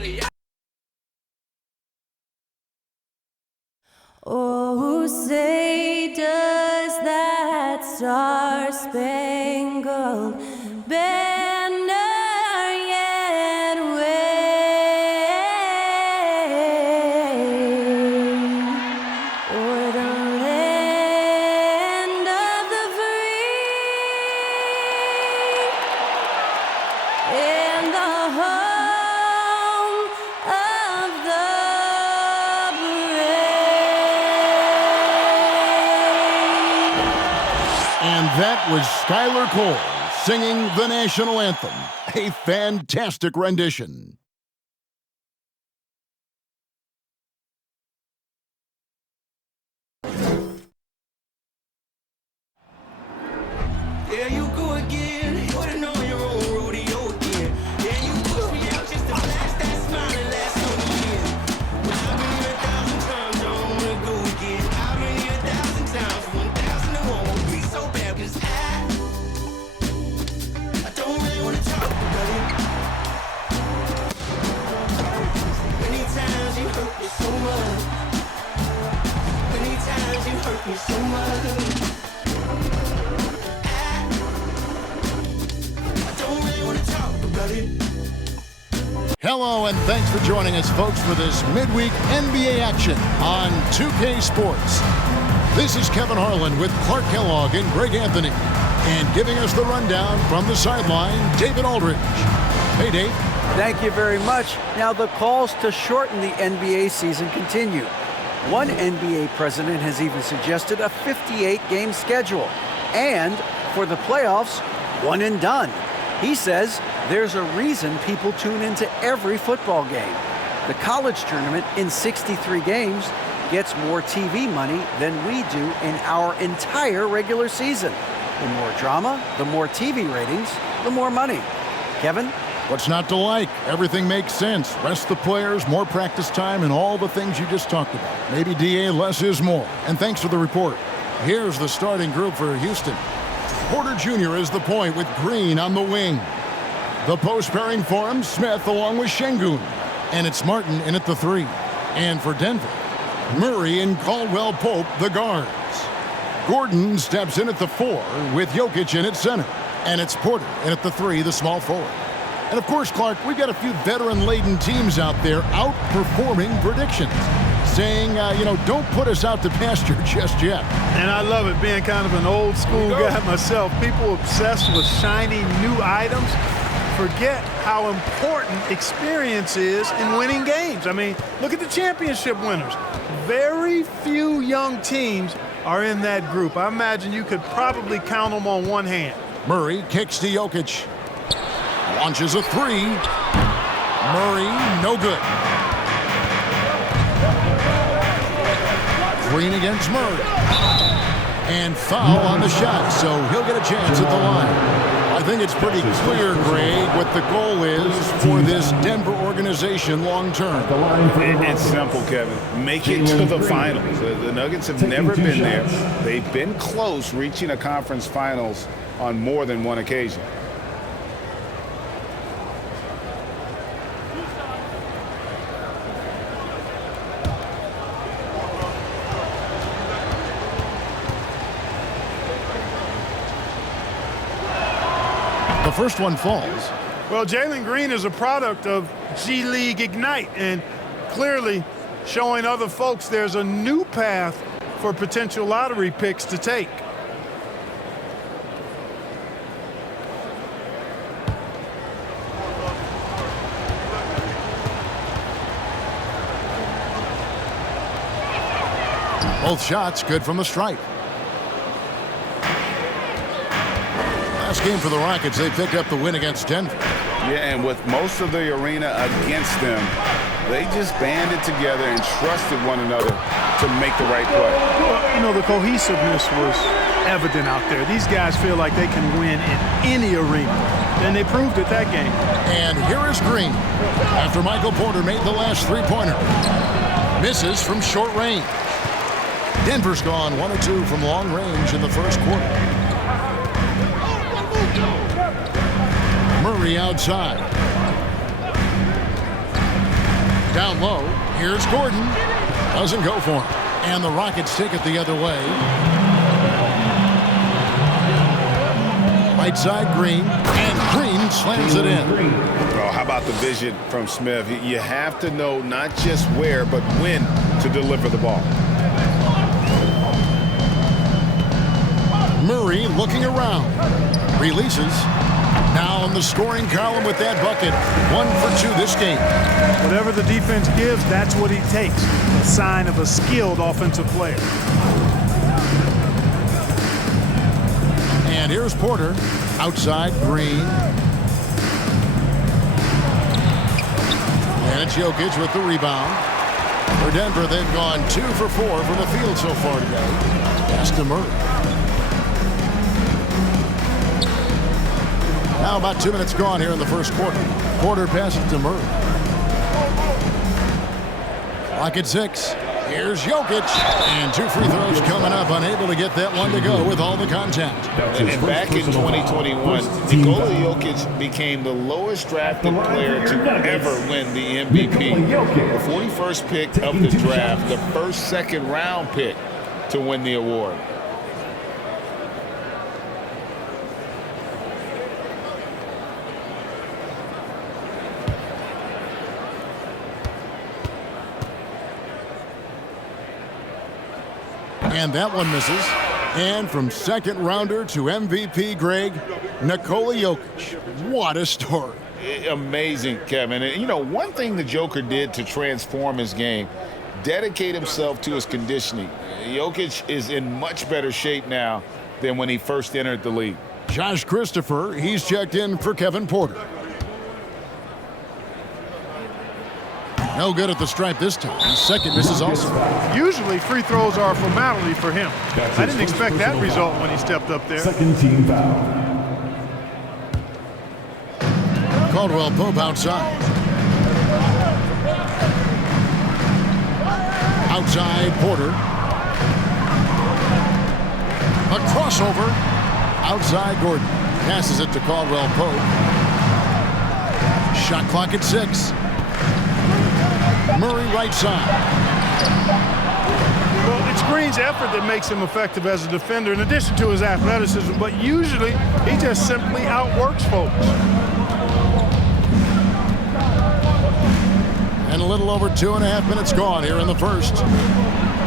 really. Oh, say does that star-spangled banner yet wave o'er the land of the free and the home of the And that was Skylar Cole singing the national anthem. A fantastic rendition. There you go again. Putting on your own rodeo again. Yeah, you push me out just to flash that smile and last on the year. But I've been here 1,000 times, I don't wanna go again. I've been here 1,000 times, 1,001 won't be so bad, 'cause I don't really wanna talk about it. Many times you hurt me so much. Many times you hurt me so much. Hello, and thanks for joining us, folks, for this midweek NBA action on 2K Sports. This is Kevin Harlan with Clark Kellogg and Greg Anthony. And giving us the rundown from the sideline, David Aldridge. Hey, Dave. Thank you very much. Now, the calls to shorten the NBA season continue. One NBA president has even suggested a 58-game schedule. And for the playoffs, one and done. He says there's a reason people tune into every football game. The college tournament in 63 games gets more TV money than we do in our entire regular season. The more drama, the more TV ratings, the more money. Kevin? What's not to like? Everything makes sense. Rest the players, more practice time, and all the things you just talked about. Maybe DA, less is more. And thanks for the report. Here's the starting group for Houston. Porter Jr. is the point with Green on the wing. The post pairing for him, Smith along with Şengün. And it's Martin in at the 3. And for Denver, Murray and Caldwell Pope, the guards. Gordon steps in at the 4 with Jokic in at center. And it's Porter in at the 3, the small forward. And of course, Clark, we've got a few veteran-laden teams out there outperforming predictions. Saying, don't put us out to pasture just yet. And I love it, being kind of an old school guy myself. People obsessed with shiny new items forget how important experience is in winning games. I mean, look at the championship winners. Very few young teams are in that group. I imagine you could probably count them on one hand. Murray kicks to Jokic. Launches a 3. Murray, no good. Green against Murray. And foul on the shot, so he'll get a chance at the line. I think it's pretty clear, Greg, what the goal is for this Denver organization long term. It's simple, Kevin. Make it to the finals. The Nuggets have never been there. They've been close reaching a conference finals on more than one occasion. The first one falls. Well, Jalen Green is a product of G League Ignite and clearly showing other folks there's a new path for potential lottery picks to take. Both shots good from the stripe. Last game for the Rockets, they picked up the win against Denver. Yeah, and with most of the arena against them, they just banded together and trusted one another to make the right play. Well, the cohesiveness was evident out there. These guys feel like they can win in any arena, and they proved it that game. And here is Green after Michael Porter made the last three-pointer. Misses from short range. Denver's gone 1 of 2 from long range in the first quarter. Murray outside. Down low, here's Gordon. Doesn't go for him. And the Rockets take it the other way. Right side, Green. And Green slams it in. Well, how about the vision from Smith? You have to know not just where, but when to deliver the ball. Murray looking around. Releases. Now in the scoring column with that bucket. 1 for 2 this game. Whatever the defense gives, that's what he takes. A sign of a skilled offensive player. And here's Porter. Outside, Green. And it's Jokic with the rebound. For Denver, they've gone 2 for 4 from the field so far today. Pass to Murray. Now about 2 minutes gone here in the first quarter. Porter passes to Murray. Clock at 6. Here's Jokic. And 2 free throws coming up. Unable to get that one to go with all the contact. And back in 2021, Nikola Jokic became the lowest drafted player to ever win the MVP. The 41st pick of the draft, the first second-round pick to win the award. And that one misses. And from second rounder to MVP, Greg, Nikola Jokic. What a story. Amazing, Kevin. And, you know, one thing the Joker did to transform his game, dedicate himself to his conditioning. Jokic is in much better shape now than when he first entered the league. Josh Christopher, he's checked in for Kevin Porter. No good at the stripe this time. Second misses also. Usually free throws are a formality for him. I didn't expect that result when he stepped up there. Second team foul. Caldwell Pope outside. Outside Porter. A crossover. Outside Gordon. Passes it to Caldwell Pope. Shot clock at 6. Murray right side. Well, it's Green's effort that makes him effective as a defender in addition to his athleticism, but usually he just simply outworks folks. And a little over 2.5 minutes gone here in the first.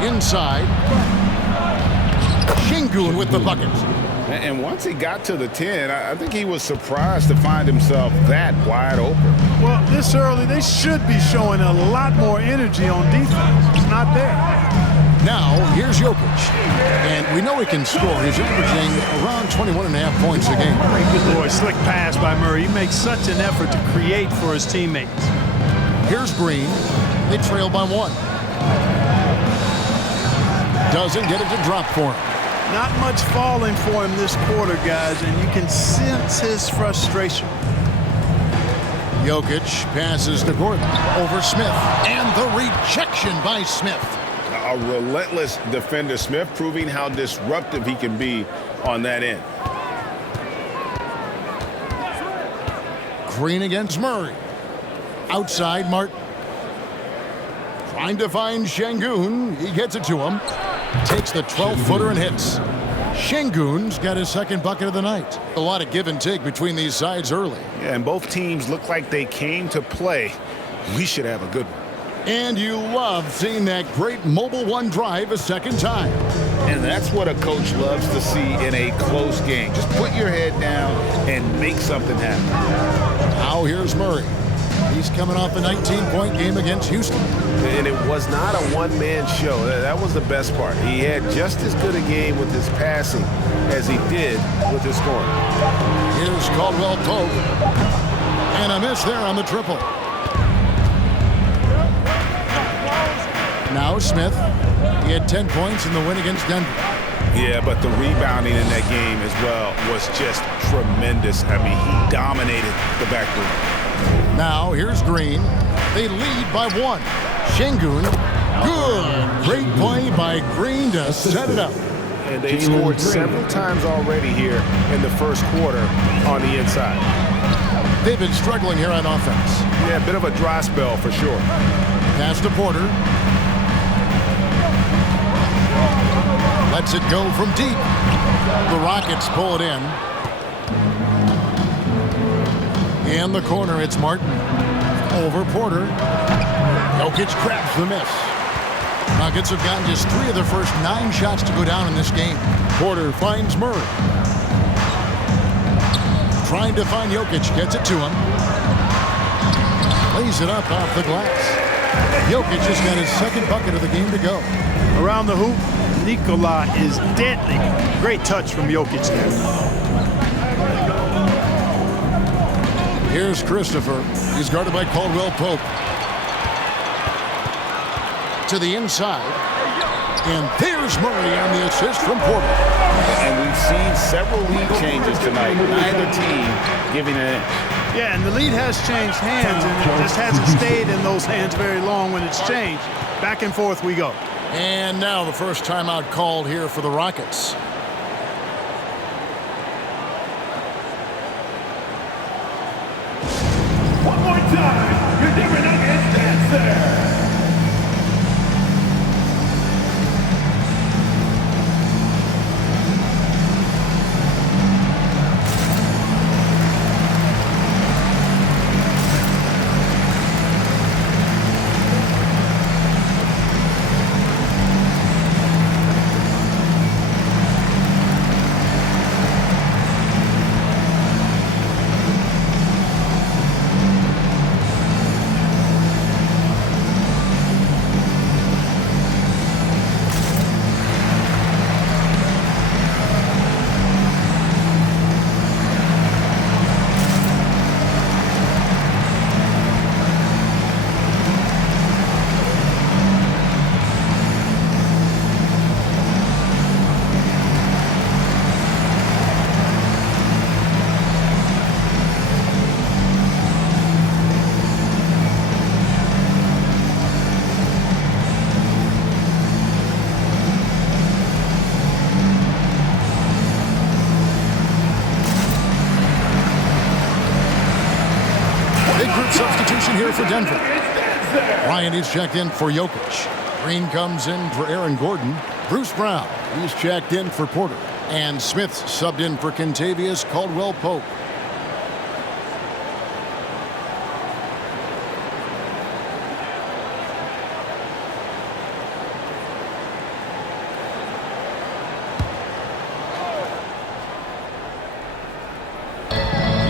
Inside. Şengün with the bucket. And once he got to the 10, I think he was surprised to find himself that wide open. Well, this early, they should be showing a lot more energy on defense. It's not there. Now, here's Jokic. And we know he can score. He's averaging around 21.5 points a game. Boy, slick pass by Murray. He makes such an effort to create for his teammates. Here's Green. They trail by 1. Doesn't get it to drop for him. Not much falling for him this quarter, guys, and you can sense his frustration. Jokic passes to Gordon over Smith. And the rejection by Smith. A relentless defender. Smith proving how disruptive he can be on that end. Green against Murray. Outside Martin. Trying to find Şengün. He gets it to him. Takes the 12-footer and hits. Şengün's got his second bucket of the night. A lot of give and take between these sides early. Yeah, and both teams look like they came to play. We should have a good one. And you love seeing that great mobile one drive a second time. And that's what a coach loves to see in a close game. Just put your head down and make something happen. Now here's Murray. He's coming off a 19-point game against Houston. And it was not a one-man show. That was the best part. He had just as good a game with his passing as he did with his scoring. Here's Caldwell Pope. And a miss there on the triple. Now Smith. He had 10 points in the win against Denver. Yeah, but the rebounding in that game as well was just tremendous. I mean, he dominated the backboard. Now here's Green. They lead by 1. Şengün. Good. Great play by Green to set it up. And they've scored several times already here in the first quarter on the inside. They've been struggling here on offense. Yeah, a bit of a dry spell for sure. Pass to Porter. Lets it go from deep. The Rockets pull it in. In the corner, it's Martin. Over Porter. Jokic grabs the miss. Nuggets have gotten just 3 of their first 9 shots to go down in this game. Porter finds Murray. Trying to find Jokic, gets it to him. Lays it up off the glass. Jokic just got his second bucket of the game to go. Around the hoop, Nikola is deadly. Great touch from Jokic there. Here's Christopher. He's guarded by Caldwell Pope. To the inside. And there's Murray on the assist from Porter. And we've seen several lead changes tonight. Neither team giving it in. Yeah, and the lead has changed hands, and it just hasn't stayed in those hands very long when it's changed. Back and forth we go. And now the first timeout called here for the Rockets. One more time, your Denver Nuggets dancer. Substitution here for Denver. Ryan is checked in for Jokic. Green comes in for Aaron Gordon. Bruce Brown, he's checked in for Porter. And Smith subbed in for Kentavious Caldwell Pope.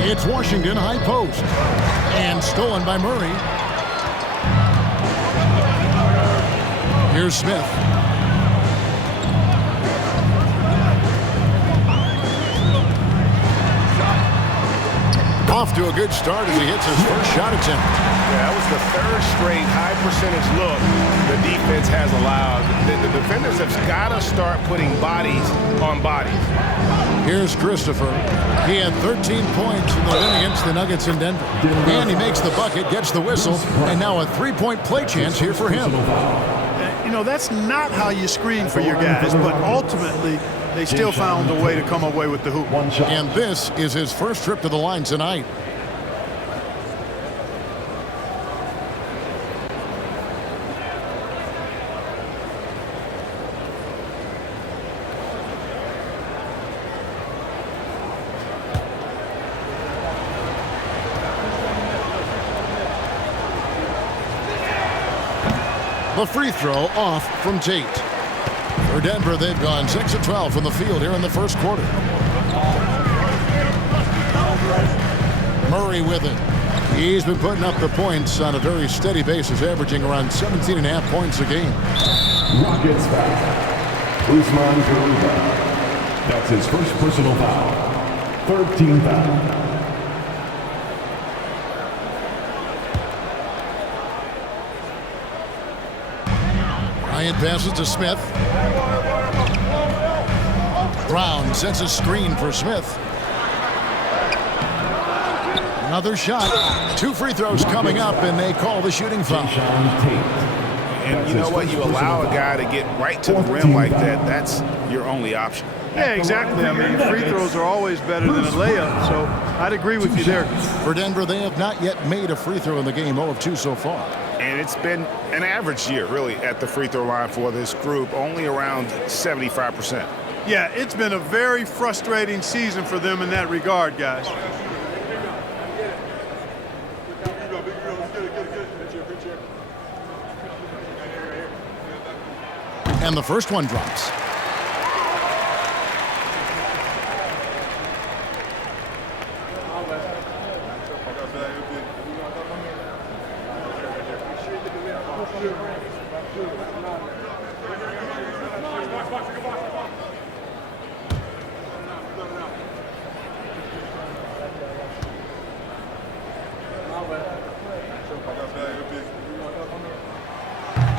It's Washington high post. And stolen by Murray. Here's Smith. Off to a good start as he hits his first shot attempt. Yeah, that was the 3rd straight high percentage look the defense has allowed. The defenders have got to start putting bodies on bodies. Here's Christopher. He had 13 points in the win against the Nuggets in Denver. And he makes the bucket, gets the whistle, and now a 3-point play chance here for him. You know, that's not how you screen for your guys, but ultimately they still found a way to come away with the hoop. And this is his first trip to the line tonight. The free throw off from Tate. For Denver, they've gone 6 of 12 from the field here in the first quarter. Murray with it. He's been putting up the points on a very steady basis, averaging around 17.5 points a game. Rockets foul. Usman Garuba. That's his first personal foul. 13th foul. Bryant passes to Smith. Brown sets a screen for Smith. Another shot. 2 free throws coming up, and they call the shooting foul. And you know what? You allow a guy to get right to the rim like that. That's your only option. Yeah, exactly. I mean, free throws are always better than a layup. So I'd agree with you there. For Denver, they have not yet made a free throw in the game, 0 of 2 so far. And it's been an average year, really, at the free throw line for this group, only around 75%. Yeah, it's been a very frustrating season for them in that regard, guys. And the first one drops.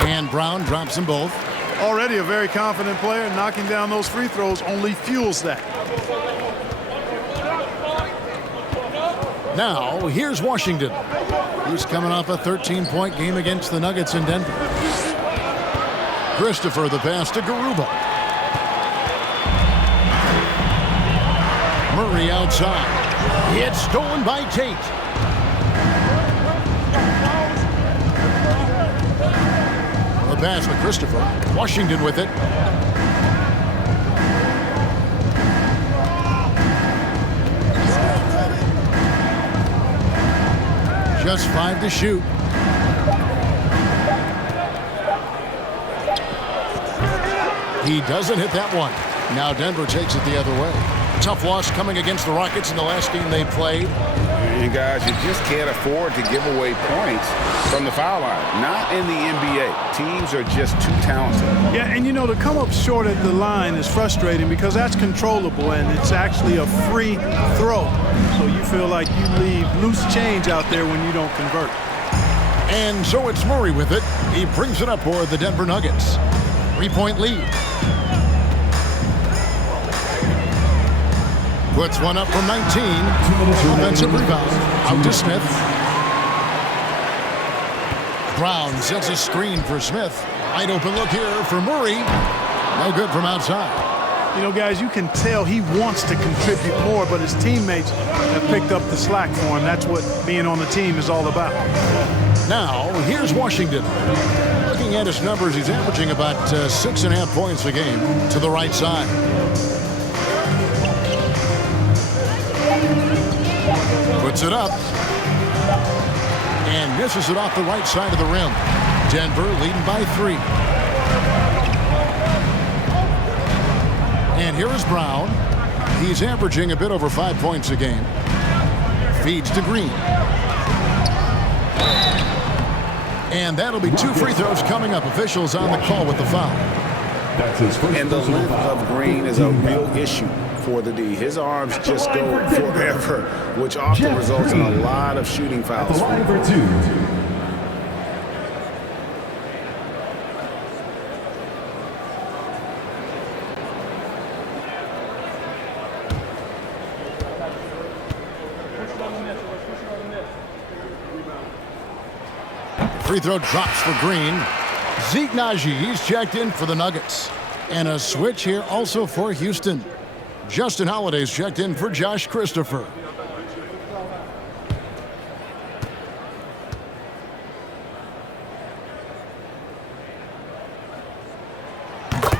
And Brown drops them both. Already a very confident player. Knocking down those free throws only fuels that. Now, here's Washington. He's coming off a 13-point game against the Nuggets in Denver. Christopher, the pass to Garuba. Murray outside. It's stolen by Tate. The pass to Christopher. Washington with it. Just 5 to shoot. He doesn't hit that one. Now Denver takes it the other way. Tough loss coming against the Rockets in the last game they played. You guys, you just can't afford to give away points from the foul line. Not in the NBA. Teams are just too talented. Yeah, and you know, to come up short at the line is frustrating because that's controllable and it's actually a free throw. So you feel like you leave loose change out there when you don't convert. And so it's Murray with it. He brings it up for the Denver Nuggets. 3-point lead. Puts one up from 19. Offensive rebound. Out to Smith. Brown sets a screen for Smith. Wide open look here for Murray. No good from outside. You know, guys, you can tell he wants to contribute more, but his teammates have picked up the slack for him. That's what being on the team is all about. Now, here's Washington. Looking at his numbers, he's averaging about 6.5 points a game to the right side. Puts it up. And misses it off the right side of the rim. Denver leading by 3. And here is Brown. He's averaging a bit over 5 points a game. Feeds to Green. And that'll be 2 free throws coming up. Officials on the call with the foul. And the length of Green is a real issue for the D. His arms just go forever, which often results in a lot of shooting fouls. Free throw drops for Green. Zeke Naji, he's checked in for the Nuggets. And a switch here also for Houston. Justin Holiday's checked in for Josh Christopher.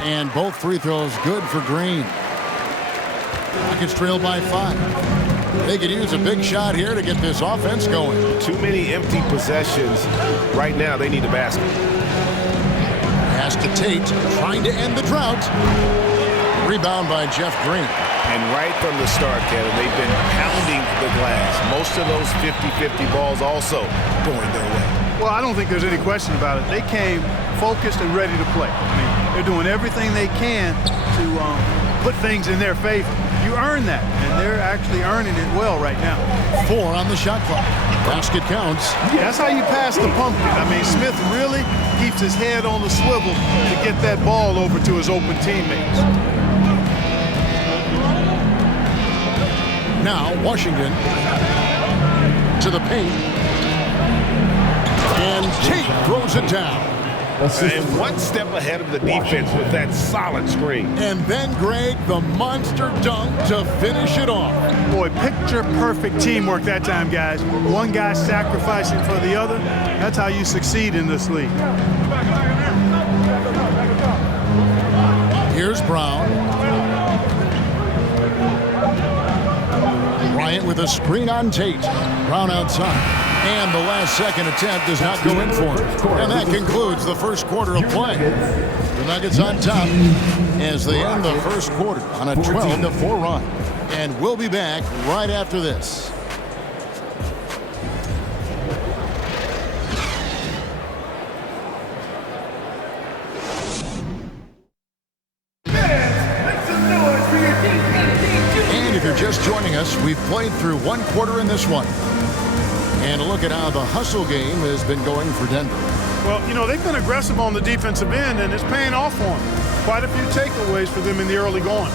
And both free throws good for Green. Rockets trail by 5. They could use a big shot here to get this offense going. Too many empty possessions. Right now, they need a basket. Pass to Tate, trying to end the drought. Rebound by Jeff Green. And right from the start, Kevin, they've been pounding the glass. Most of those 50-50 balls also going their way. Well, I don't think there's any question about it. They came focused and ready to play. I mean, they're doing everything they can to put things in their favor. You earn that, and they're actually earning it well right now. 4 on the shot clock. Basket counts. Yeah, that's how you pass the pumpkin. I mean, Smith really keeps his head on the swivel to get that ball over to his open teammates. Now, Washington to the paint. And Tate throws it down. And one step ahead of the defense with that solid screen. And then, Greg, the monster dunk to finish it off. Boy, picture-perfect teamwork that time, guys. One guy sacrificing for the other. That's how you succeed in this league. Here's Brown. Bryant with a screen on Tate. Brown outside. And the last second attempt does not go in for him. And that concludes the first quarter of play. The Nuggets on top as they end the first quarter on a 12-4 run. And we'll be back right after this. And if you're just joining us, we've played through one quarter in this one. And a look at how the hustle game has been going for Denver. Well, you know, they've been aggressive on the defensive end, and it's paying off for them. Quite a few takeaways for them in the early going.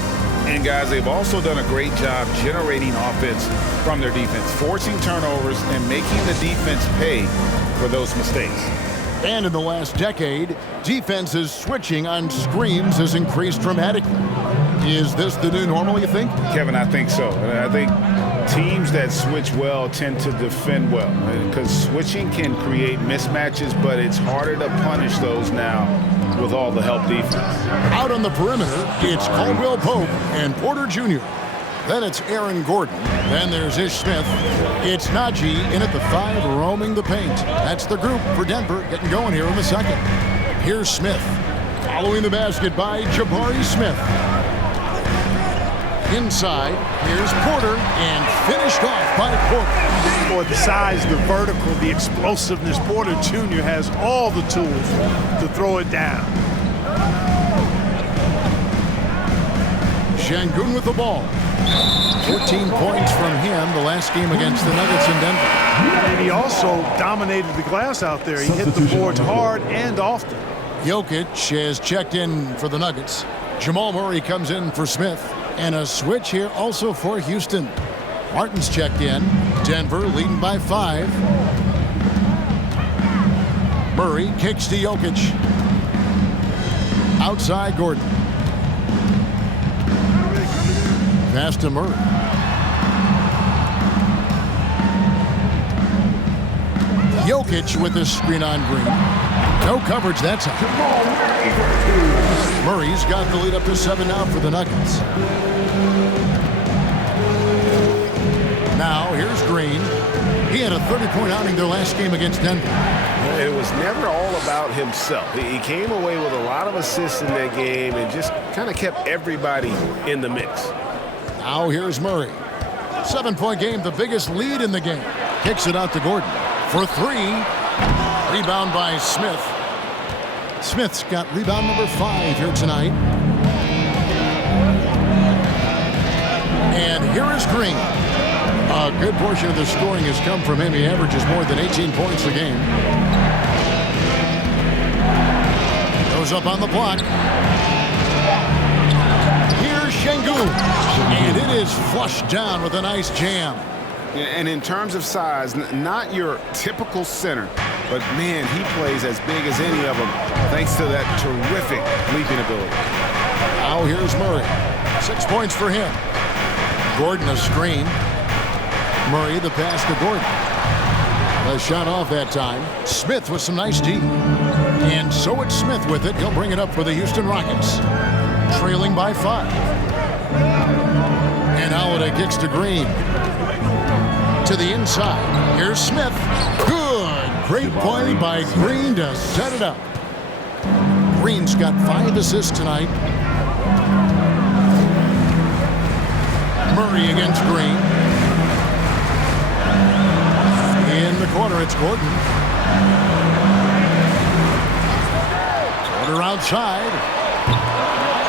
And, guys, they've also done a great job generating offense from their defense, forcing turnovers and making the defense pay for those mistakes. And in the last decade, defenses switching on screens has increased dramatically. Is this the new normal, you think? Kevin, I think so. I think teams that switch well tend to defend well, because switching can create mismatches, but it's harder to punish those now with all the help defense. Out on the perimeter, it's Caldwell Pope and Porter Jr. Then it's Aaron Gordon. Then there's Ish Smith. It's Najee in at the 5, roaming the paint. That's the group for Denver getting going here in the second. Here's Smith. Following the basket by Jabari Smith. Inside, here's Porter, and finished off by Porter. Boy, the size, the vertical, the explosiveness. Porter Jr. has all the tools to throw it down. Şengün with the ball. 14 points from him the last game against the Nuggets in Denver. And he also dominated the glass out there. He hit the boards hard and often. Jokic has checked in for the Nuggets. Jamal Murray comes in for Smith. And a switch here also for Houston. Martin's checked in. Denver leading by 5. Murray kicks to Jokic. Outside Gordon. Pass to Murray. Jokic with the screen on Green. No coverage that time. Murray's got the lead up to 7 now for the Nuggets. Now here's Green. He had a 30-point outing their last game against Denver. It was never all about himself. He came away with a lot of assists in that game and just kind of kept everybody in the mix. Now here's Murray. 7-point game, the biggest lead in the game. Kicks it out to Gordon for 3. Rebound by Smith. Smith's got rebound number 5 here tonight. And here is Green. A good portion of the scoring has come from him. He averages more than 18 points a game. Goes up on the block. Here's Şengün. And it is flushed down with a nice jam. And in terms of size, not your typical center, but man, he plays as big as any of them thanks to that terrific leaping ability. Now here's Murray. 6 points for him. Gordon a screen. Murray the pass to Gordon. A shot off that time. Smith with some nice D. And so it's Smith with it. He'll bring it up for the Houston Rockets. Trailing by 5. And Holiday kicks to Green. To the inside. Here's Smith. Good. Great play by Green to set it up. Green's got 5 assists tonight. Murray against Green. In the corner, it's Gordon. Porter outside.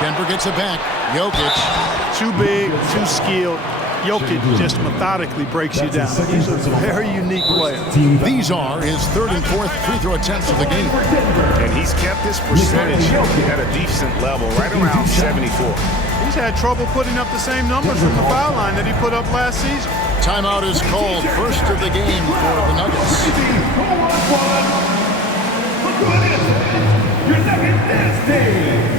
Denver gets it back. Jokic. Too big, too skilled. Jokic just methodically breaks you down. He's a very unique player. These are his 3rd and 4th free throw attempts of the game. And he's kept this percentage at a decent level, right around 74. He's had trouble putting up the same numbers from the foul line that he put up last season. Timeout is called. First of the game for the Nuggets. your second dance team.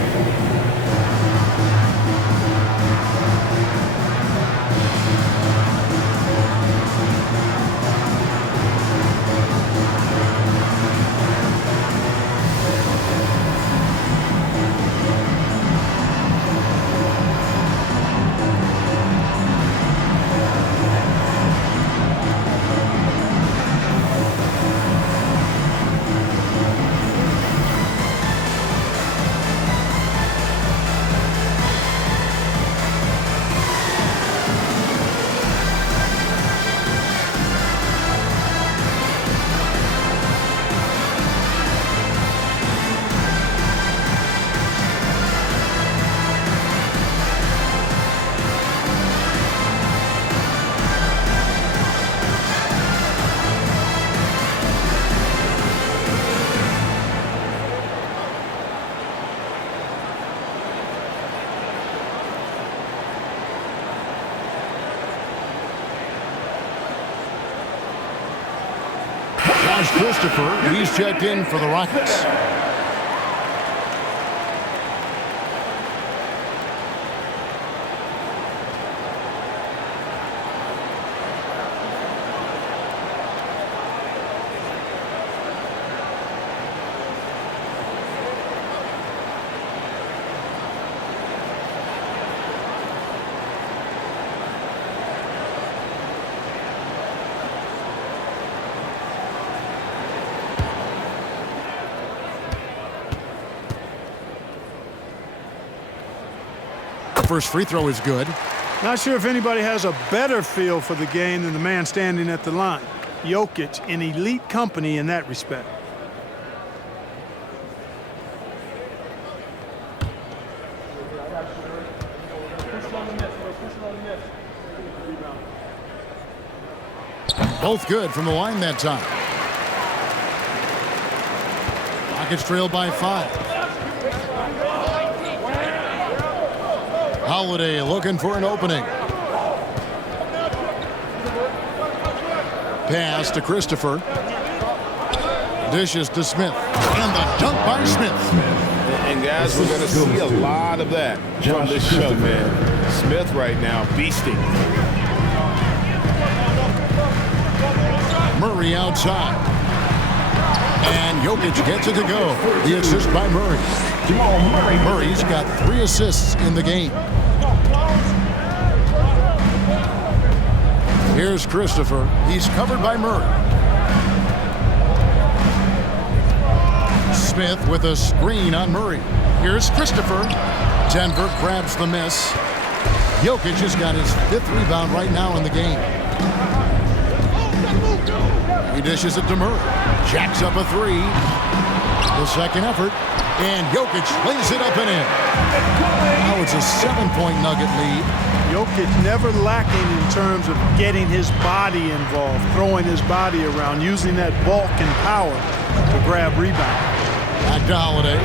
Christopher, he's checked in for the Rockets. First free throw is good. Not sure if anybody has a better feel for the game than the man standing at the line. Jokic in elite company in that respect. Both good from the line that time. Rockets trail by 5. Holiday looking for an opening. Pass to Christopher. Dishes to Smith. And the dunk by Smith. And guys, we're going to see a lot of that from this young man. Smith right now beasting. Murray outside. And Jokic gets it to go. The assist by Murray. Murray's got 3 assists in the game. Here's Christopher. He's covered by Murray. Smith with a screen on Murray. Here's Christopher. Denver grabs the miss. Jokic has got his 5th rebound right now in the game. He dishes it to Murray. Jacks up a 3. The second effort. And Jokic lays it up and in. Now it's a 7-point Nugget lead. Jokic never lacking in terms of getting his body involved, throwing his body around, using that bulk and power to grab rebound. Back to Holiday.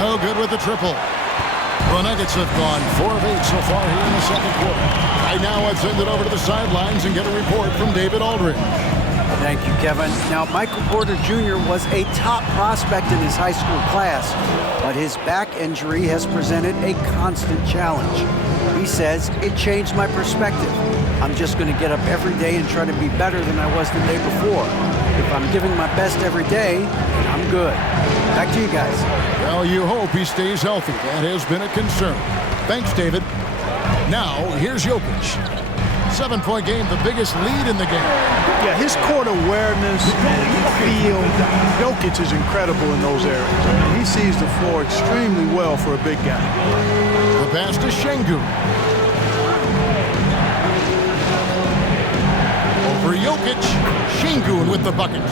Oh, good with the triple. The Nuggets have gone 4 of 8 so far here in the second quarter. Right now, I've sent it over to the sidelines and get a report from David Aldridge. Thank you, Kevin. Now, Michael Porter Jr. was a top prospect in his high school class, but his back injury has presented a constant challenge. He says, it changed my perspective. I'm just going to get up every day and try to be better than I was the day before. If I'm giving my best every day, I'm good. Back to you guys. Well, you hope he stays healthy. That has been a concern. Thanks, David. Now, here's Jokic. 7-point game, the biggest lead in the game. Yeah, his court awareness and feel, Jokic is incredible in those areas. I mean, he sees the floor extremely well for a big guy. The pass to Şengün. Over Jokic. Şengün with the bucket.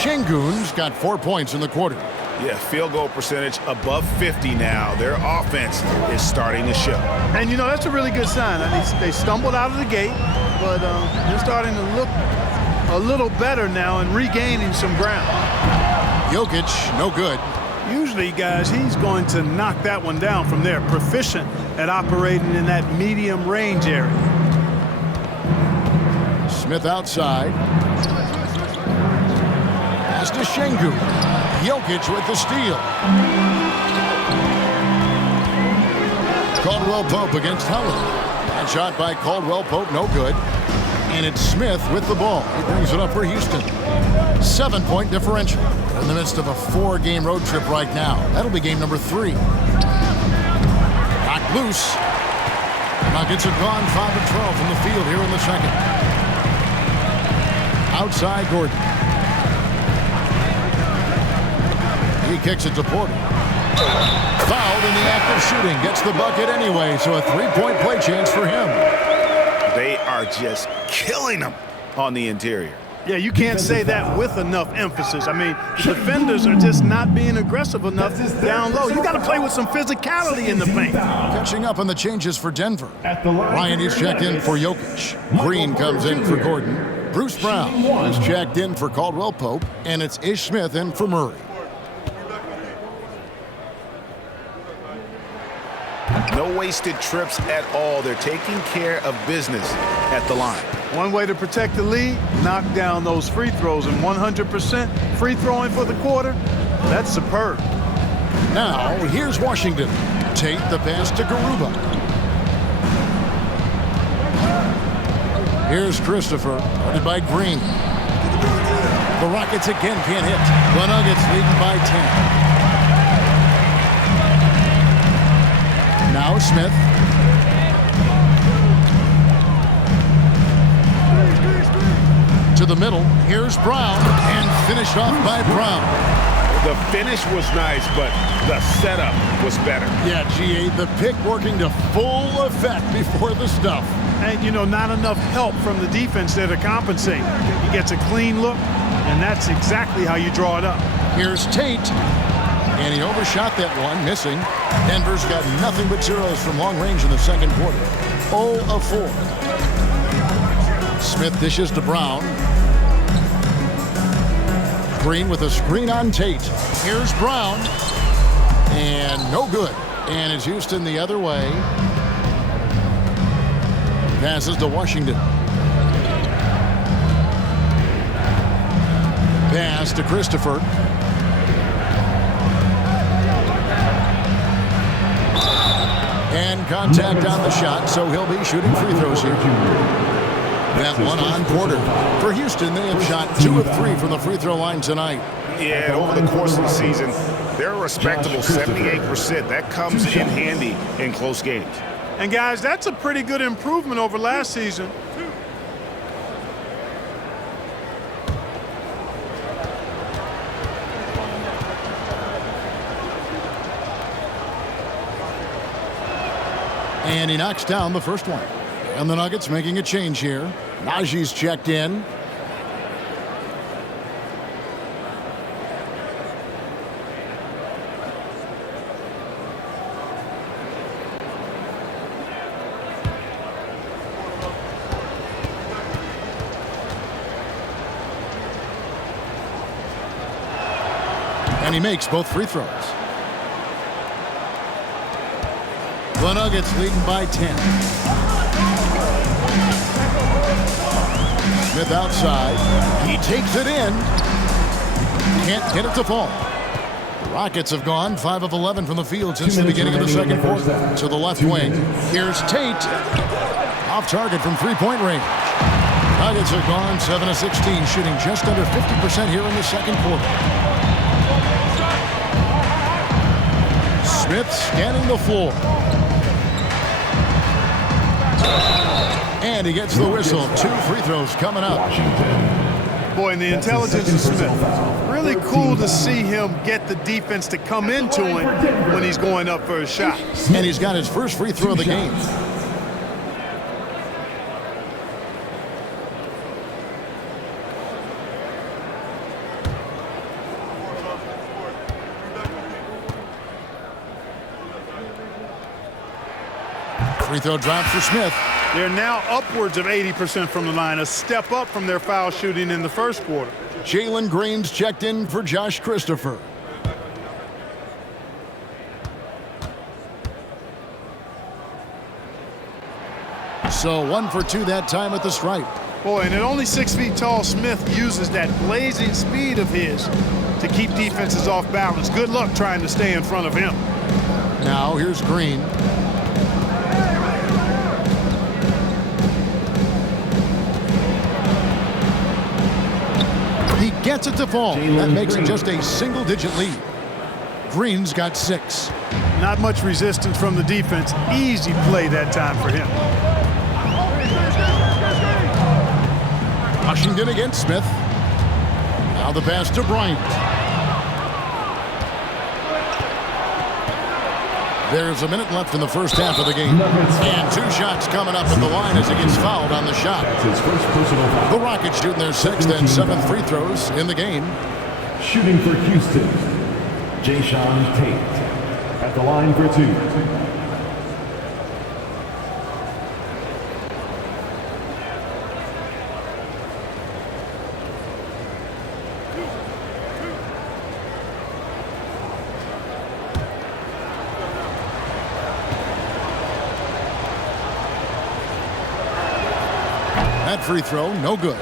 Şengün's got 4 points in the quarter. Yeah, field goal percentage above 50 now. Their offense is starting to show. And, you know, that's a really good sign. They stumbled out of the gate, but they're starting to look a little better now and regaining some ground. Jokic, no good. Usually, guys, he's going to knock that one down from there. Proficient at operating in that medium range area. Smith outside. Pass to Şengün. Jokic with the steal. Caldwell Pope against Howard. That shot by Caldwell Pope, no good. And it's Smith with the ball. He brings it up for Houston. 7-point differential. In the midst of a 4-game road trip right now. That'll be game number 3. Knocked loose. Nuggets have gone 5 of 12 from the field here in the second. Outside Gordon. He kicks it to Porter. Fouled in the act of shooting. Gets the bucket anyway, so a 3-point play chance for him. They are just killing them on the interior. Yeah, you can't say that with enough emphasis. I mean, the defenders are just not being aggressive enough down low. You got to play with some physicality in the paint. Catching up on the changes for Denver. Ryan is checked in for Jokic. Green comes in for Gordon. Bruce Brown is checked in for Caldwell Pope. And it's Ish Smith in for Murray. No wasted trips at all. They're taking care of business at the line. One way to protect the lead, knock down those free throws, and 100% free throwing for the quarter, that's superb. Now, here's Washington. Tate the pass to Garuba. Here's Christopher, guarded by Green. The Rockets again can't hit. The Nuggets leading by 10. Now Smith. To the middle. Here's Brown. And finished off by Brown. The finish was nice, but the setup was better. Yeah, GA, the pick working to full effect before the stuff. And, you know, not enough help from the defense there to compensate. He gets a clean look, and that's exactly how you draw it up. Here's Tate. And he overshot that one, missing. Denver's got nothing but zeros from long range in the second quarter. 0 of 4. Smith dishes to Brown. Green with a screen on Tate. Here's Brown. And no good. And it's Houston the other way. Passes to Washington. Pass to Christopher. And contact on the shot, so he'll be shooting free throws here. That one on Porter. For Houston, they have shot 2 of 3 from the free throw line tonight. Yeah, over the course of the season, they're a respectable 78%. That comes in handy in close games. And, guys, that's a pretty good improvement over last season. And he knocks down the first one. And the Nuggets making a change here. Najee's checked in. And he makes both free throws. The Nuggets leading by 10. Smith outside. He takes it in. Can't get it to fall. The Rockets have gone 5 of 11 from the field since the beginning of the second quarter. To the left wing. Here's Tate. Off target from three-point range. Nuggets have gone 7 of 16, shooting just under 50% here in the second quarter. Smith scanning the floor. And he gets the whistle. 2 free throws coming up. Boy, and the intelligence of Smith. Really cool to see him get the defense to come into him when he's going up for a shot. And he's got his first free throw of the game. Free throw drop for Smith. They're now upwards of 80% from the line, a step up from their foul shooting in the first quarter. Jalen Green's checked in for Josh Christopher. So 1 for 2 that time at the stripe. Boy, and at only 6 feet tall, Smith uses that blazing speed of his to keep defenses off balance. Good luck trying to stay in front of him. Now here's Green. He gets it to fall. That makes it just a single-digit lead. Green's got 6. Not much resistance from the defense. Easy play that time for him. Washington against Smith. Now the pass to Bryant. There's a minute left in the first half of the game. And 2 shots coming up at the line as he gets fouled on the shot. The Rockets shooting their 6th and 7th free throws in the game. Shooting for Houston, Jayshawn Tate. At the line for 2. That free throw, no good.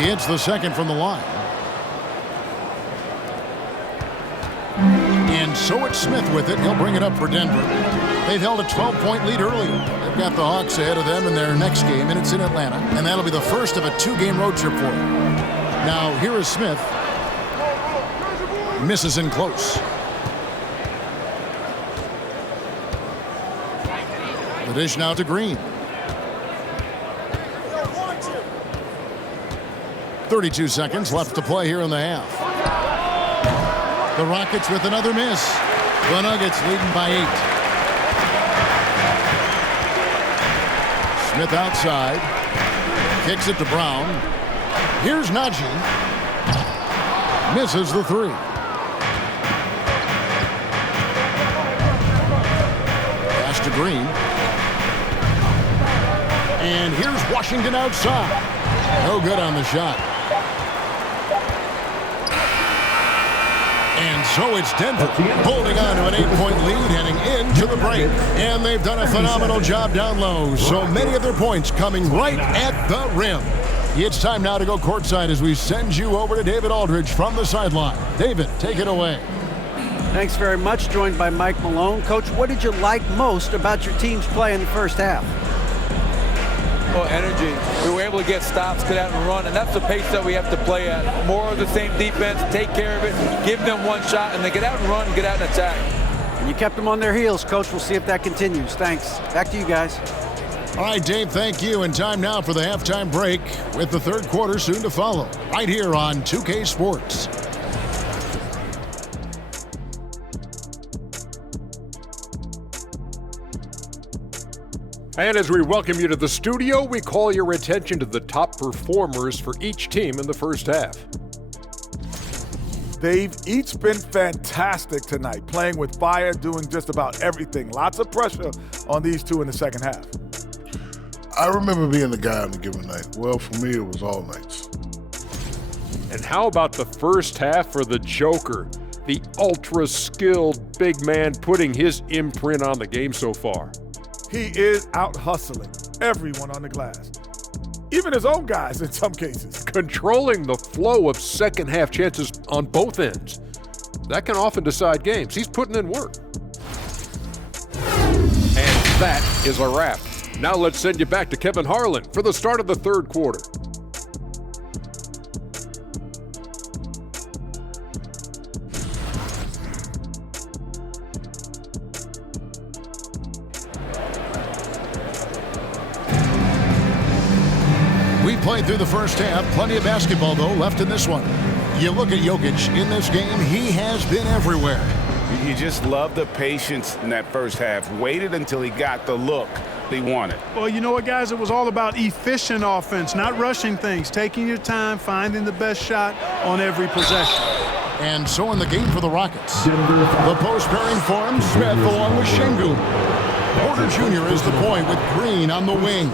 He hits the second from the line. And so it's Smith with it. He'll bring it up for Denver. They've held a 12-point lead earlier. They've got the Hawks ahead of them in their next game, and it's in Atlanta. And that'll be the first of a 2-game road trip for them. Now, here is Smith. Misses in close. The dish now to Green. 32 seconds left to play here in the half. The Rockets with another miss. The Nuggets leading by 8. Smith outside. Kicks it to Brown. Here's Najee. Misses the 3. Pass to Green. And here's Washington outside. No good on the shot. And so it's Denver holding on to an 8-point lead heading into the break. And they've done a phenomenal job down low. So many of their points coming right at the rim. It's time now to go courtside as we send you over to David Aldridge from the sideline. David, take it away. Thanks very much. Joined by Mike Malone. Coach, what did you like most about your team's play in the first half? Well, energy. We were able to get stops, get out and run, and that's the pace that we have to play at. More of the same defense, take care of it, give them one shot, and then get out and run and get out and attack. And you kept them on their heels, Coach. We'll see if that continues. Thanks. Back to you guys. All right, Dave, thank you. And time now for the halftime break with the third quarter soon to follow right here on 2K Sports. And as we welcome you to the studio, we call your attention to the top performers for each team in the first half. They've each been fantastic tonight, playing with fire, doing just about everything. Lots of pressure on these two in the second half. I remember being the guy on a given night. Well, for me, it was all nights. And how about the first half for the Joker, the ultra-skilled big man putting his imprint on the game so far? He is out hustling everyone on the glass, even his own guys in some cases. Controlling the flow of second half chances on both ends. That can often decide games. He's putting in work. And that is a wrap. Now let's send you back to Kevin Harlan for the start of the third quarter. We played through the first half. Plenty of basketball, though, left in this one. You look at Jokic in this game, he has been everywhere. You just love the patience in that first half. Waited until he got the look he wanted. Well, you know what, guys? It was all about efficient offense, not rushing things, taking your time, finding the best shot on every possession. And so in the game for the Rockets, the post pairing for him, Smith along with Şengün. Porter Jr. is the point with Green on the wing.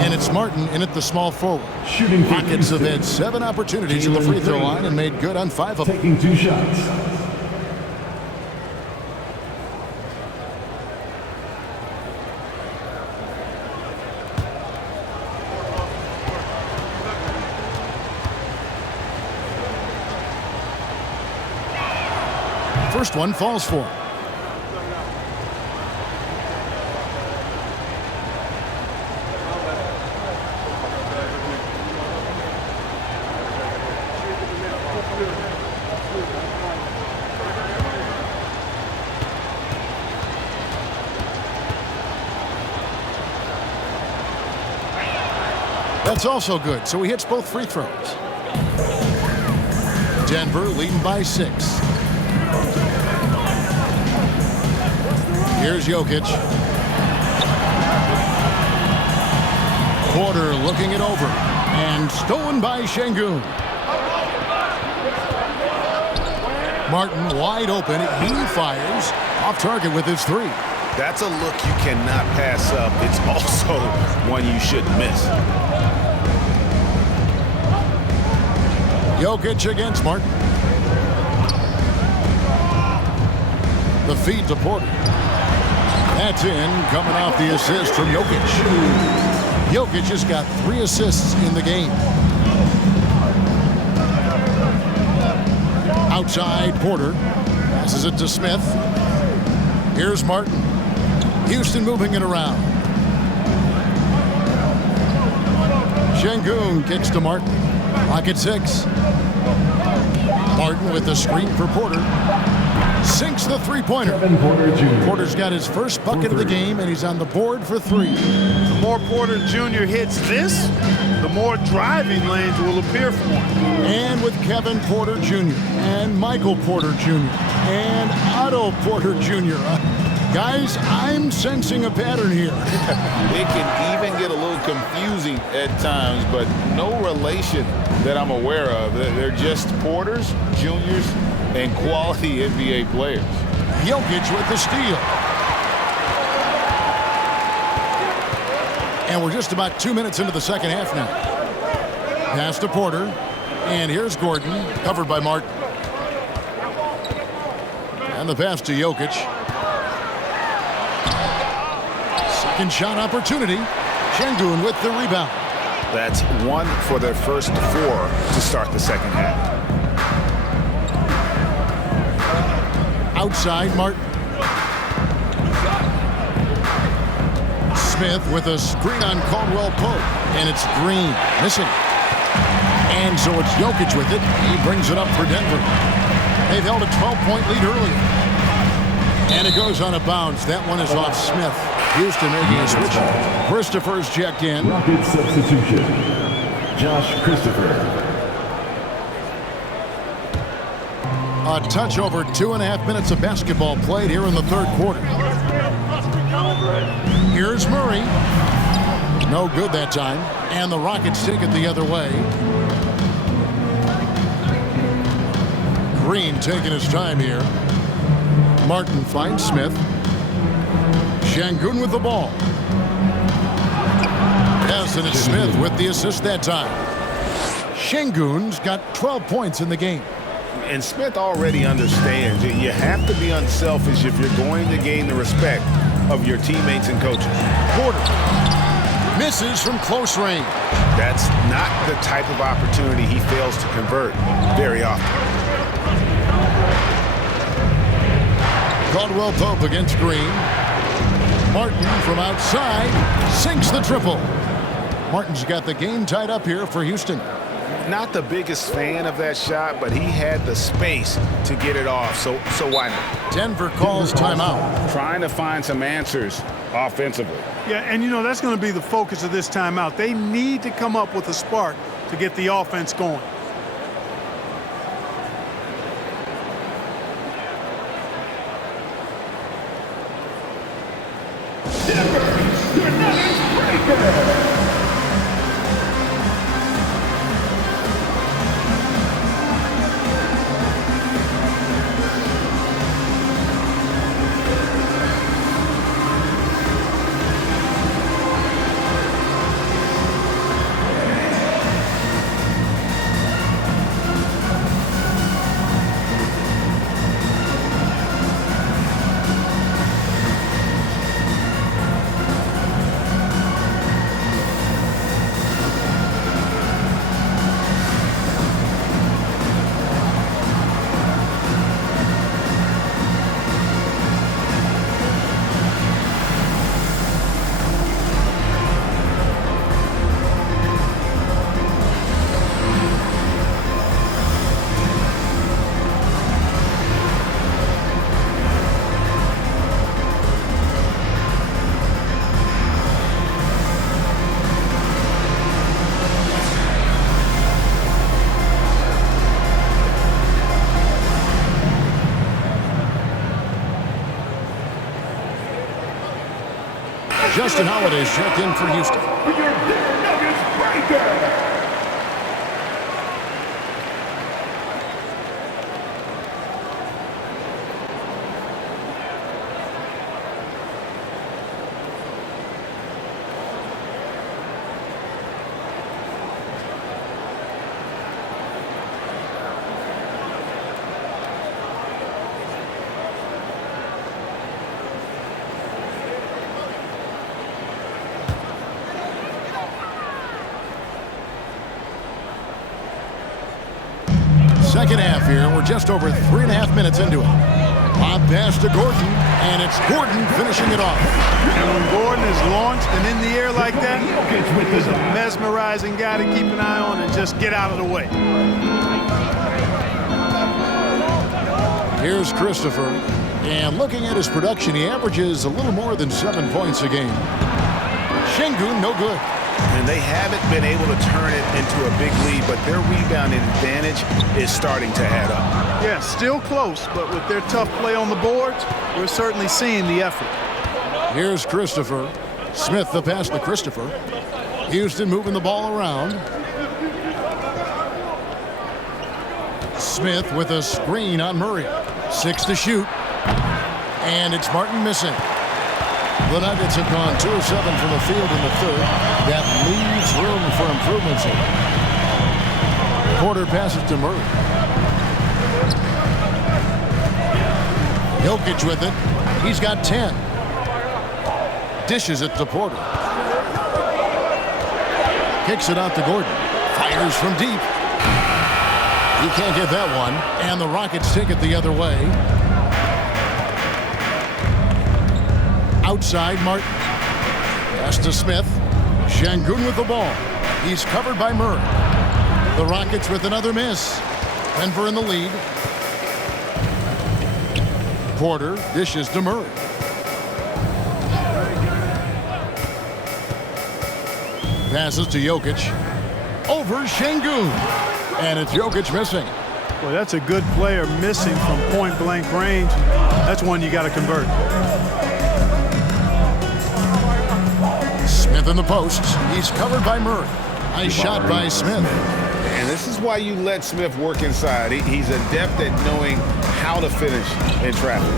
And it's Martin in at the small forward. Rockets have had 7 opportunities at the free throw line and made good on 5 of them. Taking 2 shots. First one falls for him. That's also good, so he hits both free throws. Denver leading by 6. Here's Jokic. Porter looking it over and stolen by Şengün. Martin wide open. He fires off target with his 3. That's a look you cannot pass up. It's also one you shouldn't miss. Jokic against Martin. The feed to Porter. That's in, coming off the assist from Jokic. Jokic has got 3 assists in the game. Outside, Porter passes it to Smith. Here's Martin. Houston moving it around. Şengün kicks to Martin. Rocket 6. Martin with the screen for Porter. Sinks the three-pointer. Porter's got his first bucket of the game, and he's on the board for 3. The more Porter Jr. hits this, the more driving lanes will appear for him. And with Kevin Porter Jr. and Michael Porter Jr. and Otto Porter Jr. Guys, I'm sensing a pattern here. It can even get a little confusing at times, but no relation that I'm aware of. They're just Porters, Juniors, and quality NBA players. Jokic with the steal. And we're just about 2 minutes into the second half now. Pass to Porter. And here's Gordon, covered by Martin. And the pass to Jokic. Second shot opportunity. Şengün with the rebound. That's 1 for their first 4 to start the second half. Outside, Martin. Smith with a screen on Caldwell Pope. And it's Green, missing. And so it's Jokic with it. He brings it up for Denver. They've held a 12-point lead earlier. And it goes on a bounce. That one is off Smith. Houston making a switch. Christopher's checked in. Rocket substitution. Josh Christopher. A touch over 2.5 minutes of basketball played here in the third quarter. Here's Murray. No good that time. And the Rockets take it the other way. Green taking his time here. Martin finds Smith. Şengün with the ball. Yes, and it's Smith with the assist that time. Şengün's got 12 points in the game. And Smith already understands that you have to be unselfish if you're going to gain the respect of your teammates and coaches. Porter misses from close range. That's not the type of opportunity he fails to convert very often. Caldwell Pope against Green. Martin from outside sinks the triple. Martin's got the game tied up here for Houston. Not the biggest fan of that shot, but he had the space to get it off, so why not? Denver calls timeout. Trying to find some answers offensively. Yeah, and you know, that's going to be the focus of this timeout. They need to come up with a spark to get the offense going. Justin Holiday's checked in for Houston. Your Denver Nuggets breaker. Second half here. We're just over 3.5 minutes into it. Lob pass to Gordon, and it's Gordon finishing it off. And when Gordon is launched and in the air like that, he's a mesmerizing guy to keep an eye on and just get out of the way. Here's Christopher, and looking at his production, he averages a little more than 7 points a game. Şengün, no good. And they haven't been able to turn it into a big lead, but their rebounding advantage is starting to add up. Yeah, still close, but with their tough play on the boards, we're certainly seeing the effort. Here's Christopher. Smith the pass to Christopher. Houston moving the ball around. Smith with a screen on Murray. 6 to shoot. And it's Martin missing. The Nuggets have gone 2 of 7 from the field in the third. That leaves room for improvements here. Porter passes to Murray. Jokic with it. He's got 10. Dishes it to Porter. Kicks it out to Gordon. Fires from deep. He can't get that one. And the Rockets take it the other way. Outside, Martin. Pass to Smith. Şengün with the ball. He's covered by Murray. The Rockets with another miss. Denver in the lead. Porter dishes to Murray. Passes to Jokic. Over Şengün. And it's Jokic missing. Well, that's a good player missing from point-blank range. That's one you got to convert. Smith in the posts. He's covered by Murray. Nice shot by Smith. And this is why you let Smith work inside. He's adept at knowing how to finish in traffic.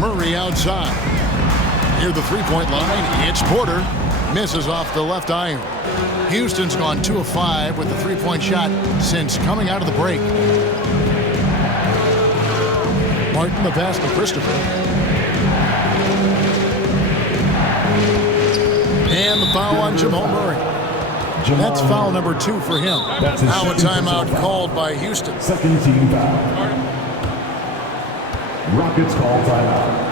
Murray outside. Near the three-point line, it's Porter. Misses off the left iron. Houston's gone 2 of 5 with the three-point shot since coming out of the break. Martin the pass to Christopher. And the foul on Jamal Murray. That's foul number 2 for him. Now a timeout called by Houston. Second team foul. Rockets call timeout.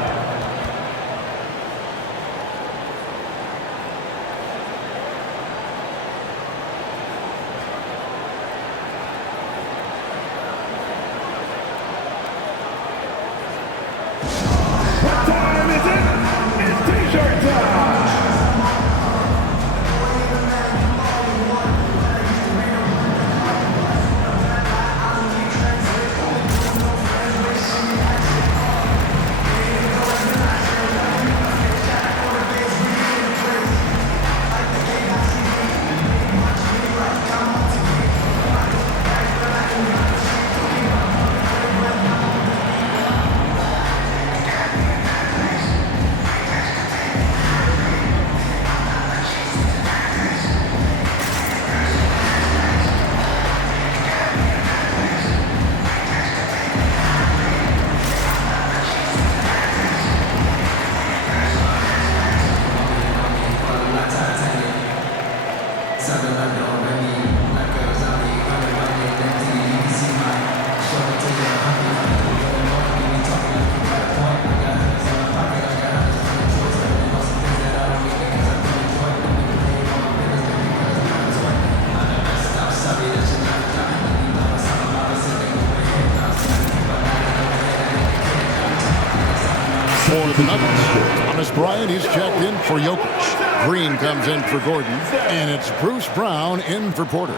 For the Nuggets, Thomas Bryant, he's checked in for Jokic. Green comes in for Gordon, and it's Bruce Brown in for Porter.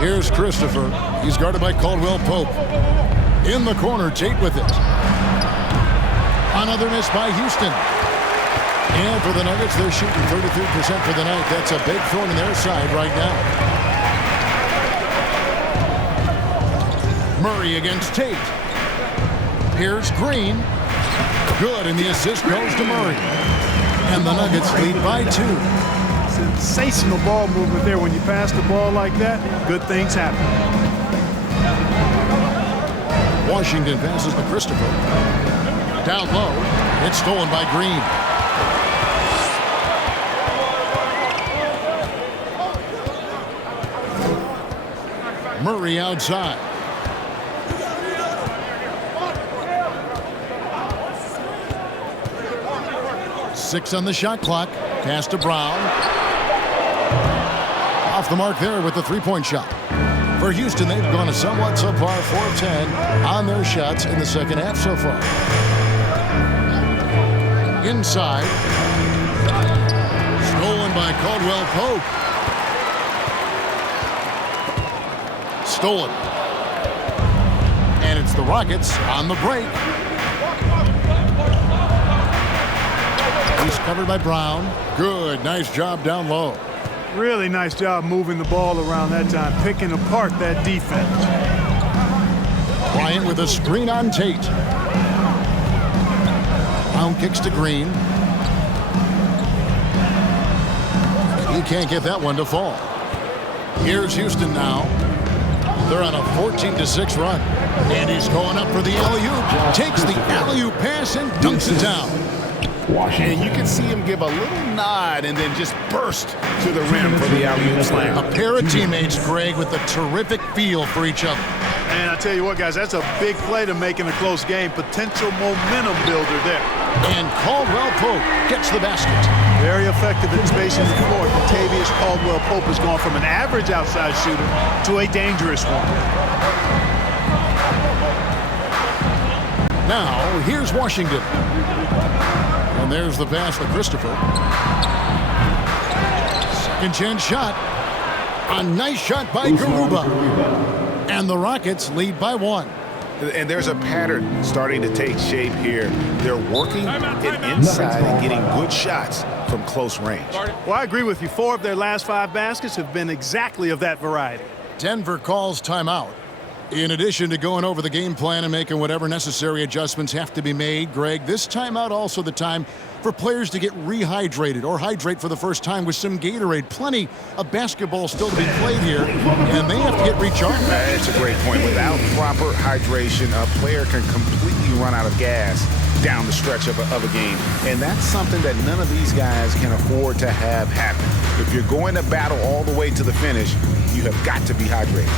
Here's Christopher. He's guarded by Caldwell Pope. In the corner, Tate with it. Another miss by Houston. And for the Nuggets, they're shooting 33% for the night. That's a big thorn in their side right now. Murray against Tate. Here's Green. Good, and the assist goes to Murray. And the Nuggets lead by 2. Sensational ball movement there. When you pass the ball like that, good things happen. Washington passes to Christopher. Down low. It's stolen by Green. Murray outside. Six on the shot clock. Pass to Brown. Off the mark there with the three-point shot. For Houston, they've gone a somewhat subpar 4-10 on their shots in the second half so far. Inside. Stolen by Caldwell Pope. Stolen. And it's the Rockets on the break. He's covered by Brown. Good. Nice job down low. Really nice job moving the ball around that time, picking apart that defense. Bryant with a screen on Tate. Brown kicks to Green. He can't get that one to fall. Here's Houston now. They're on a 14-6 run. And he's going up for the alley-oop. Takes the alley-oop pass and dunks it down. And you can see him give a little nod and then just burst to the rim for the alley-oop slam. A pair of teammates, Greg, with a terrific feel for each other. And I tell you what, guys, that's a big play to make in a close game. Potential momentum builder there. And Caldwell Pope gets the basket. Very effective in spacing the floor. Contavious Caldwell Pope has gone from an average outside shooter to a dangerous one. Now, here's Washington. And there's the pass to Christopher. Second chance shot. A nice shot by Garuba. And the Rockets lead by 1. And there's a pattern starting to take shape here. They're working it inside and getting good shots from close range. Well, I agree with you. 4 of their last 5 baskets have been exactly of that variety. Denver calls timeout. In addition to going over the game plan and making whatever necessary adjustments have to be made, Greg, this timeout also the time for players to get rehydrated or hydrate for the first time with some Gatorade. Plenty of basketball still to be played here, and they have to get recharged. That's a great point. Without proper hydration, a player can completely run out of gas down the stretch of a game. And that's something that none of these guys can afford to have happen. If you're going to battle all the way to the finish, you have got to be hydrated.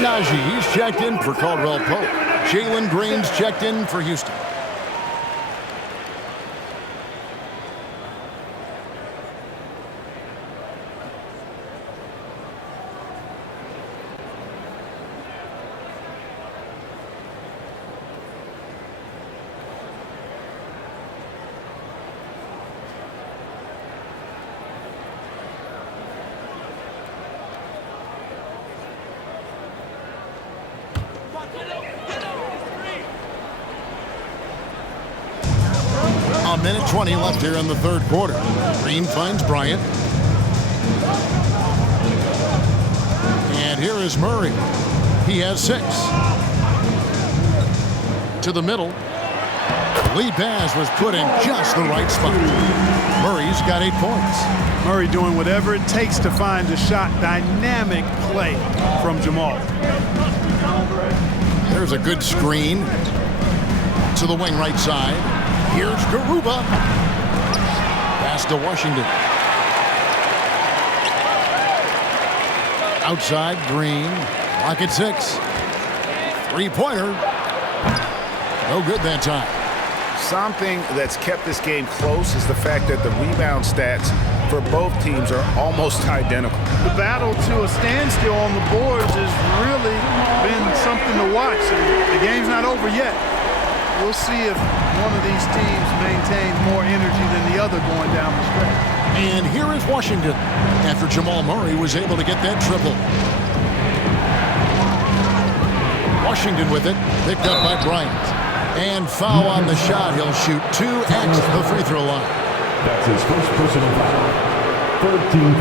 Najee, he's checked in for Caldwell Pope. Jalen Green's checked in for Houston. A minute 20 left here in the third quarter. Green finds Bryant. And here is Murray. He has 6. To the middle. Lead pass was put in just the right spot. Murray's got 8 points. Murray doing whatever it takes to find the shot. Dynamic play from Jamal. There's a good screen to the wing right side. Here's Garuba. Pass to Washington. Outside, Green. Lock at 6. Three-pointer. No good that time. Something that's kept this game close is the fact that the rebound stats for both teams are almost identical. The battle to a standstill on the boards has really been something to watch. The game's not over yet. We'll see if one of these teams maintains more energy than the other going down the stretch. And here is Washington after Jamal Murray was able to get that triple. Washington with it, picked up by Bryant. And foul on the shot. He'll shoot 2 at the free throw line. That's his first personal foul. 3rd team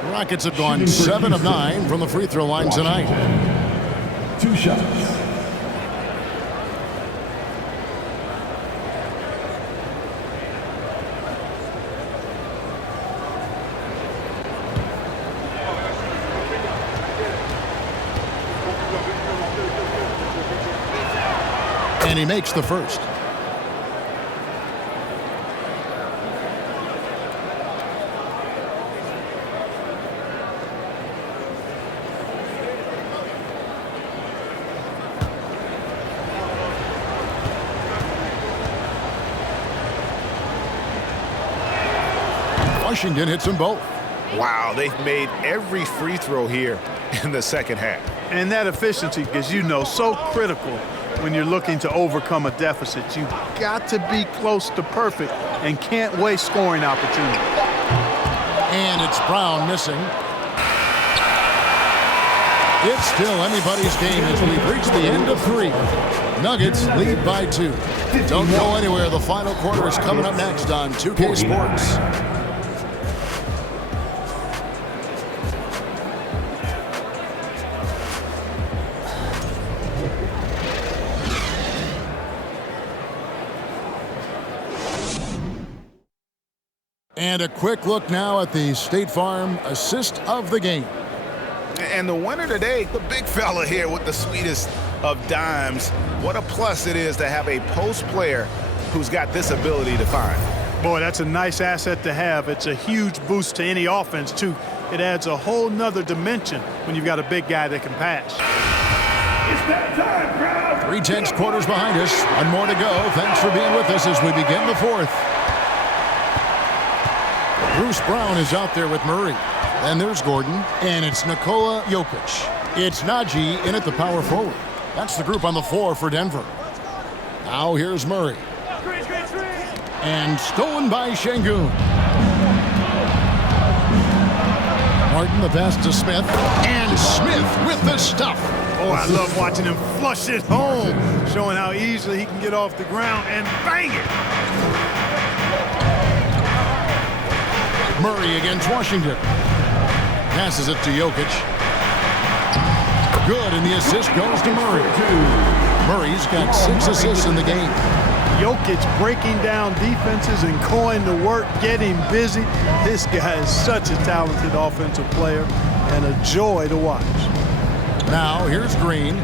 foul. Rockets have gone 7 of 9 from the free throw line tonight. 2 shots. And he makes the first. Washington hits them both. Wow, they've made every free throw here in the second half. And that efficiency, as you know, so critical when you're looking to overcome a deficit. You've got to be close to perfect and can't waste scoring opportunity. And it's Brown missing. It's still anybody's game as we've reached the end of 3. Nuggets lead by 2. Don't go anywhere. The final quarter is coming up next on 2K Sports. And a quick look now at the State Farm assist of the game. And the winner today, the big fella here with the sweetest of dimes. What a plus it is to have a post player who's got this ability to find. Boy, that's a nice asset to have. It's a huge boost to any offense, too. It adds a whole nother dimension when you've got a big guy that can pass. It's that time, crowd. 3/10 quarters behind us. One more to go. Thanks for being with us as we begin the 4th. Bruce Brown is out there with Murray. And there's Gordon. And it's Nikola Jokic. It's Najee in at the power forward. That's the group on the floor for Denver. Now here's Murray. And stolen by Şengün. Martin the pass to Smith. And Smith with the stuff. Oh, I love watching him flush it home, showing how easily he can get off the ground and bang it. Murray against Washington. Passes it to Jokic. Good, and the assist goes to Murray. Murray's got 6 assists in the game. Jokic breaking down defenses and going to work, getting busy. This guy is such a talented offensive player and a joy to watch. Now, here's Green.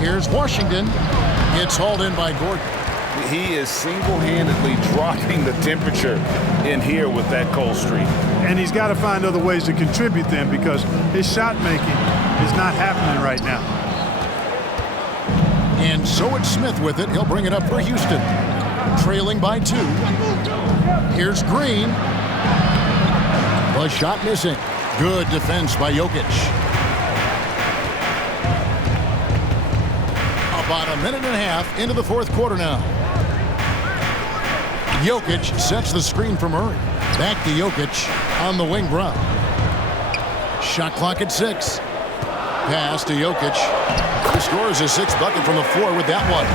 Here's Washington. It's hauled in by Gordon. He is single-handedly dropping the temperature in here with that cold streak. And he's got to find other ways to contribute then because his shot making is not happening right now. And so it's Smith with it. He'll bring it up for Houston. Trailing by 2. Here's Green. The shot missing. Good defense by Jokic. About a minute and a half into the 4th quarter now. Jokic sets the screen for Murray. Back to Jokic on the wing. Brown. Shot clock at 6. Pass to Jokic. He scores his 6th bucket from the floor with that one.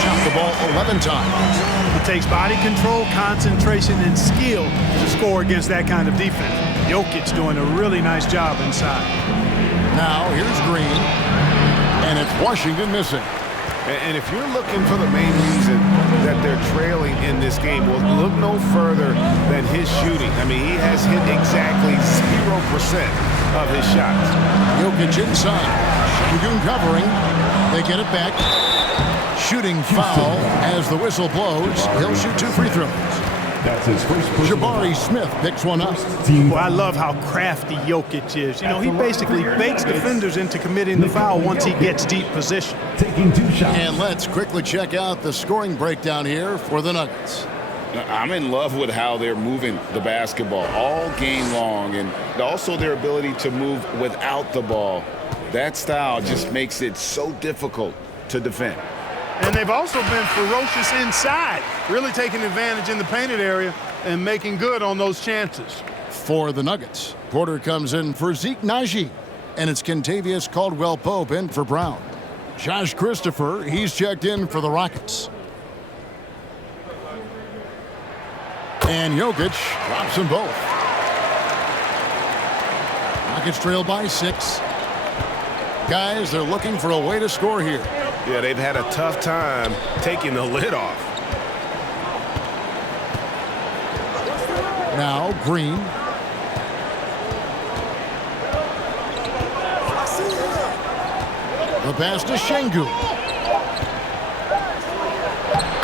Shot the ball 11 times. The takes body control, concentration, and skill to score against that kind of defense. Jokic doing a really nice job inside. Now here's Green, and it's Washington missing. And if you're looking for the main reason that they're trailing in this game, well, look no further than his shooting. I mean, he has hit exactly 0% of his shots. Jokic inside. Şengün covering. They get it back. Shooting foul as the whistle blows. He'll shoot 2 free throws. That's his first personal Jabari Smith picks one up. Well, I love how crafty Jokic is. You know, he basically bakes defenders into committing the foul once he gets deep position. Taking 2 shots. And let's quickly check out the scoring breakdown here for the Nuggets. I'm in love with how they're moving the basketball all game long, and also their ability to move without the ball. That style just makes it so difficult to defend. And they've also been ferocious inside, really taking advantage in the painted area and making good on those chances. For the Nuggets, Porter comes in for Zeke Naji, and it's Kentavious Caldwell-Pope in for Brown. Josh Christopher, he's checked in for the Rockets. And Jokic drops them both. Rockets trail by 6. Guys, they're looking for a way to score here. Yeah, they've had a tough time taking the lid off. Now Green. The pass to Şengün.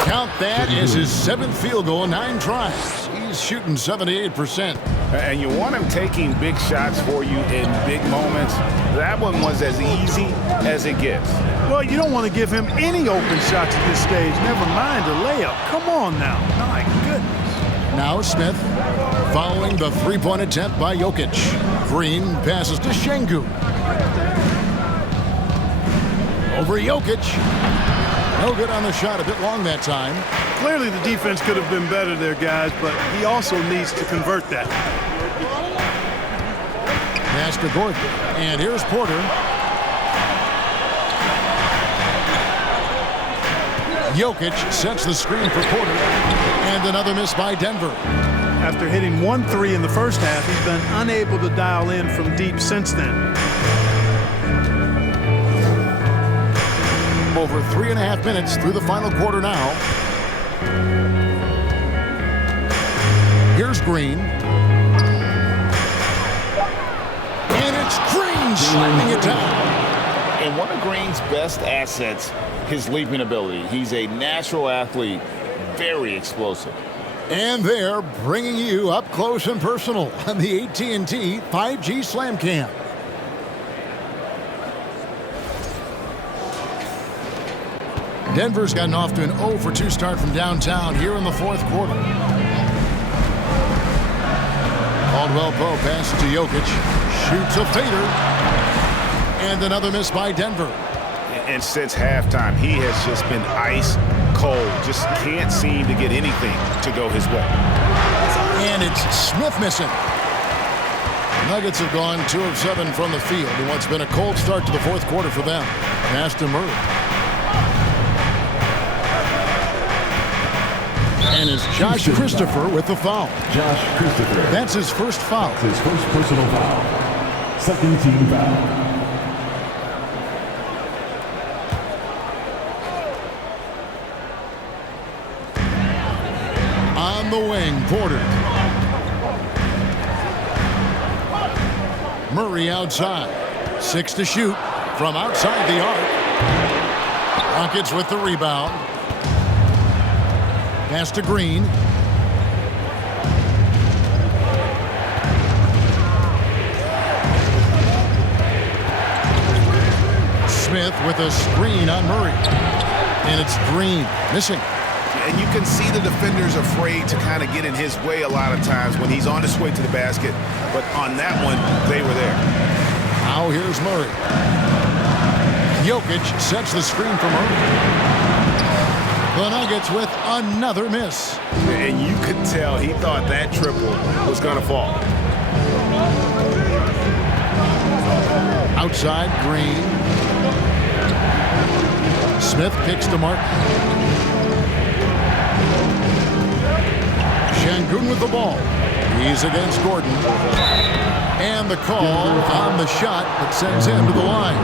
Count that as his 7th field goal in 9 tries. He's shooting 78%. And you want him taking big shots for you in big moments. That one was as easy as it gets. Well, you don't want to give him any open shots at this stage, never mind a layup. Come on now. My goodness. Now Smith following the 3-point attempt by Jokic. Green passes to Şengün. Over Jokic. No good on the shot, a bit long that time. Clearly the defense could have been better there, guys, but he also needs to convert that. Pass to Gordon. And here's Porter. Jokic sets the screen for Porter. And another miss by Denver. After hitting 1-3 in the first half, he's been unable to dial in from deep since then. Over 3.5 minutes through the final quarter now. Here's Green. And it's Green slamming it down. And one of Green's best assets, his leaping ability. He's a natural athlete, very explosive. And they're bringing you up close and personal on the AT&T 5G Slam Cam. Denver's gotten off to an 0-for-2 start from downtown here in the 4th quarter. Caldwell-Pope passes to Jokic. Shoots a fader. And another miss by Denver. And since halftime, he has just been ice cold. Just can't seem to get anything to go his way. And it's Smith missing. Nuggets have gone 2 of 7 from the field in what's been a cold start to the 4th quarter for them. Pass to Murray. And it's Josh Christopher with the foul. Josh Christopher. That's his first foul. That's his first personal foul. 2nd team foul. On the wing, Porter. Murray outside. 6 to shoot from outside the arc. Rockets with the rebound. Pass to Green. Smith with a screen on Murray. And it's Green missing. And you can see the defenders afraid to kind of get in his way a lot of times when he's on his way to the basket. But on that one, they were there. Now here's Murray. Jokic sets the screen for Murray. The Nuggets with another miss. And you could tell he thought that triple was going to fall. Outside, Green. Smith kicks to Martin. Şengün with the ball. He's against Gordon. And the call on the shot that sends him to the line.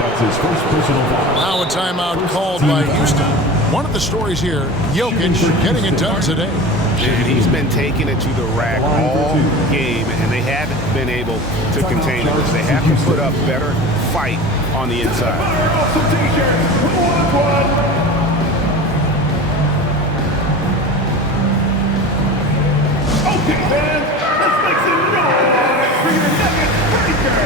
That's his first personal foul. Now a timeout called by Houston. One of the stories here, Jokic getting it done today. And he's been taking it to the rack all game, and they haven't been able to contain it. They have to put up better fight on the inside. Okay, fans, let's make some noise for your Nuggets breaker.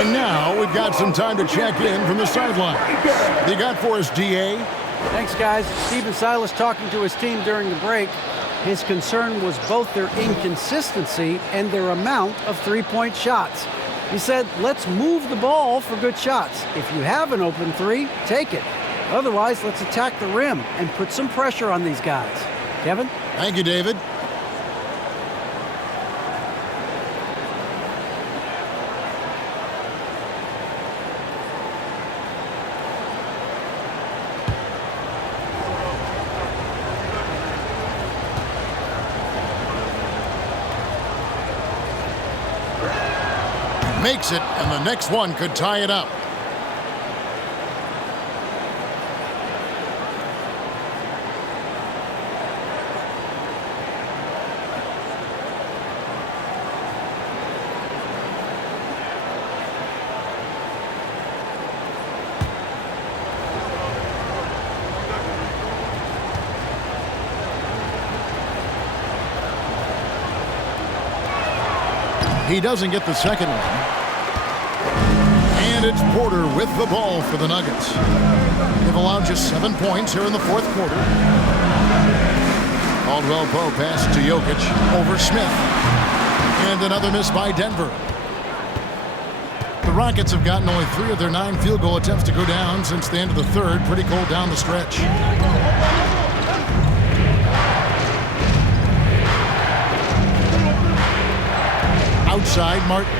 And now we've got some time to check in from the sideline. What you got for us, DA? Thanks, guys. Stephen Silas talking to his team during the break. His concern was both their inconsistency and their amount of three-point shots. He said, let's move the ball for good shots. If you have an open three, take it. Otherwise, let's attack the rim and put some pressure on these guys. Kevin? Thank you, David. Makes it, and the next one could tie it up. He doesn't get the second one. And it's Porter with the ball for the Nuggets. They've allowed just 7 points here in the fourth quarter. Caldwell Pope pass to Jokic over Smith. And another miss by Denver. The Rockets have gotten only 3 of their 9 field goal attempts to go down since the end of the third. Pretty cold down the stretch. Outside, Martin.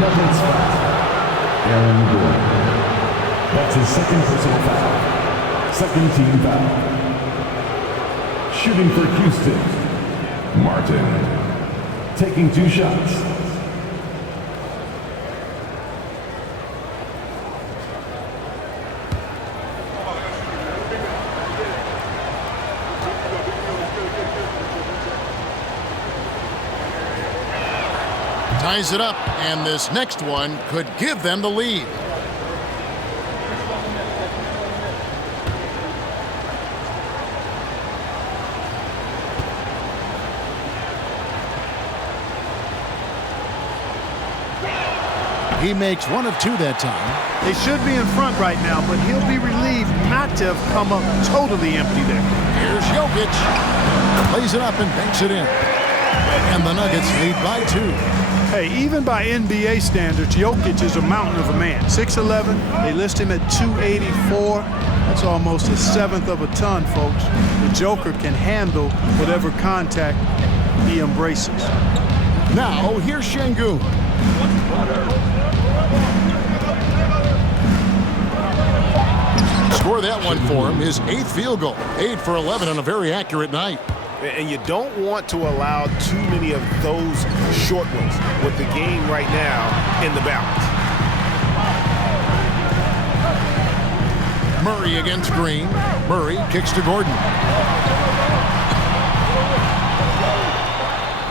Nuggets foul. Aaron Gordon. That's his second personal foul. Second team foul. Shooting for Houston, Martin. Taking 2 shots. Ties it up, and this next one could give them the lead. He makes 1 of 2 that time. They should be in front right now, but he'll be relieved not to have come up totally empty there. Here's Jokic. Plays it up and banks it in. And the Nuggets lead by 2. Hey, even by NBA standards, Jokic is a mountain of a man. 6'11", they list him at 284. That's almost a 1/7 of a ton, folks. The Joker can handle whatever contact he embraces. Now, here's Şengün. score that one for him. His 8th field goal. 8 for 11 on a very accurate night. And you don't want to allow too many of those short ones with the game right now in the balance. Murray against Green. Murray kicks to Gordon.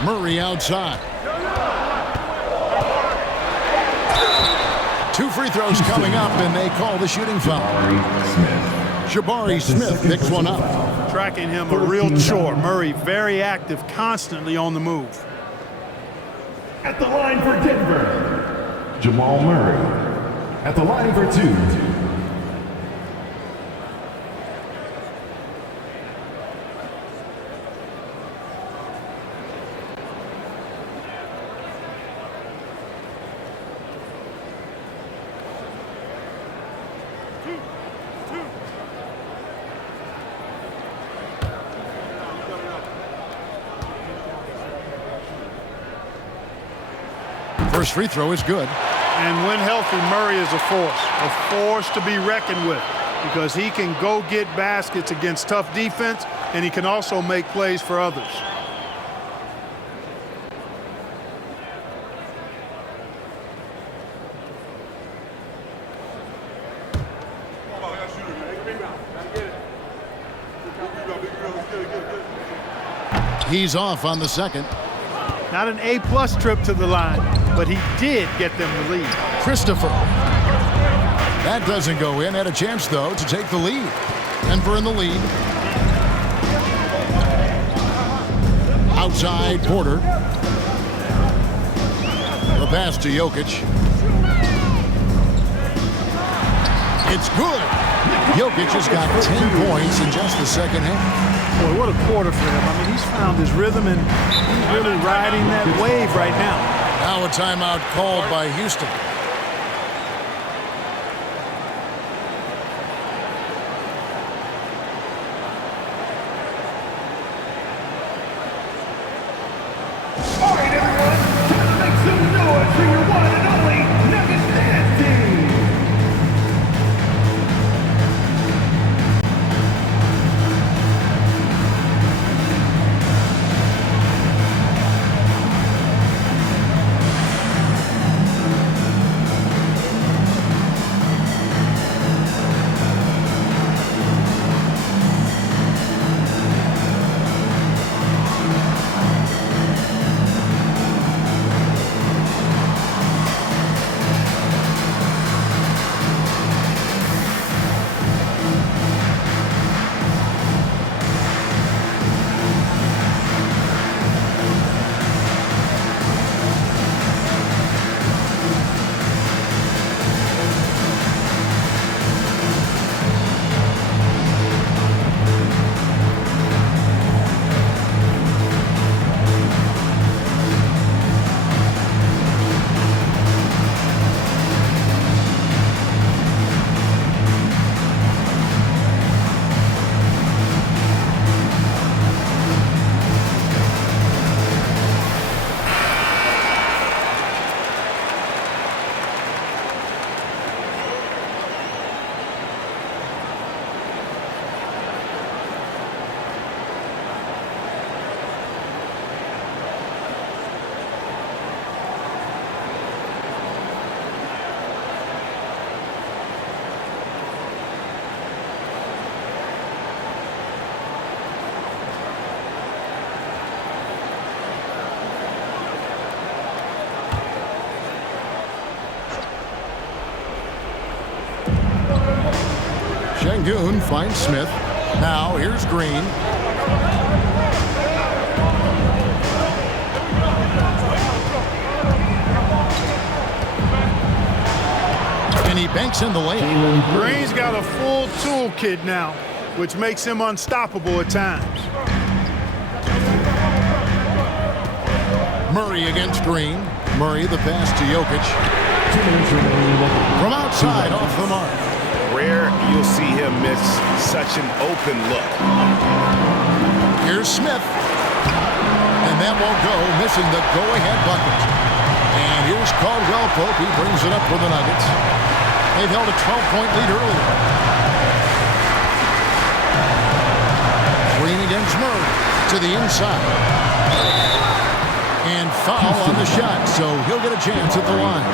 Murray outside. 2 free throws coming up, and they call the shooting foul. Jabari Smith picks one up. Tracking him a real chore. Murray very active, constantly on the move. At the line for Denver, Jamal Murray. At the line for 2. First free throw is good. And when healthy, Murray is a force to be reckoned with, because he can go get baskets against tough defense, and he can also make plays for others. He's off on the second. Not an A-plus trip to the line, but he did get them the lead. Christopher. That doesn't go in. Had a chance, though, to take the lead. Denver in the lead. Outside, Porter. The pass to Jokic. It's good. Jokic has got 10 points in just the second half. Boy, what a quarter for him. I mean, he's found his rhythm, and he's really riding that wave right now. Now a timeout called by Houston. All right, everyone, time to make some noise for your one and only Nuggets Dance Team. Şengün finds Smith. Now here's Green. And he banks in the lane. Green's got a full toolkit now, which makes him unstoppable at times. Murray against Green. Murray the pass to Jokic. From outside, off the mark. Rare you'll see him miss such an open look. Here's Smith. And that won't go, missing the go-ahead bucket. And here's Caldwell Pope. He brings it up for the Nuggets. They've held a 12-point lead earlier. Here's Murray to the inside. And foul on the shot, so he'll get a chance at the line.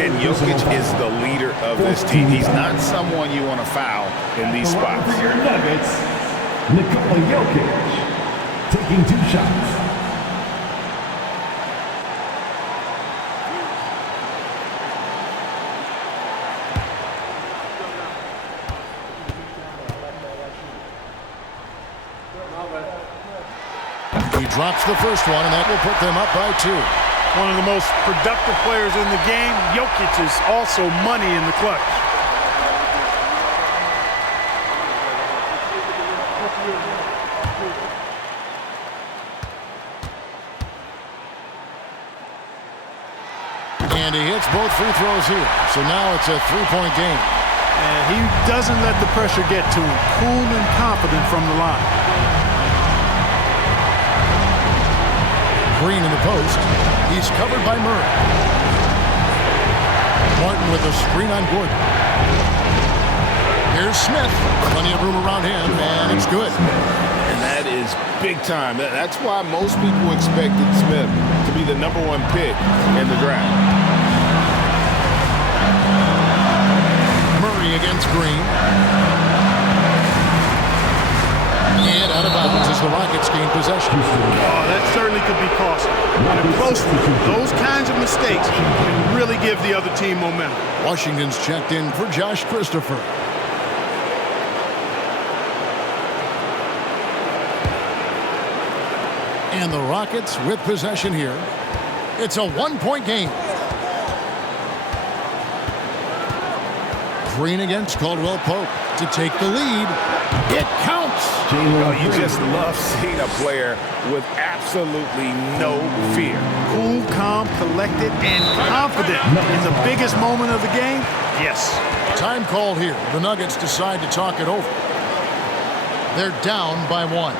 And Jokic is the leader of this team. He's not someone you want to foul in these spots. For your Nuggets, Nikola Jokic taking 2 shots. He drops the first one, and that will put them up by 2. One of the most productive players in the game. Jokic is also money in the clutch. And he hits both free throws here. So now it's a 3-point game. And he doesn't let the pressure get to him. Cool and confident from the line. Green in the post. He's covered by Murray. Martin with a screen on Gordon. Here's Smith. Plenty of room around him, and it's good. And that is big time. That's why most people expected Smith to be the #1 pick in the draft. Murray against Green. And out of bounds as the Rockets gain possession. Oh, that certainly could be costly. In a close one, those kinds of mistakes can really give the other team momentum. Washington's checked in for Josh Christopher. And the Rockets with possession here. It's a 1-point game. Green against Caldwell Pope to take the lead. It counts. You just love seeing a player with absolutely no fear. Cool, calm, collected, and confident in the biggest moment of the game. Yes. Time called here. The Nuggets decide to talk it over. They're down by 1.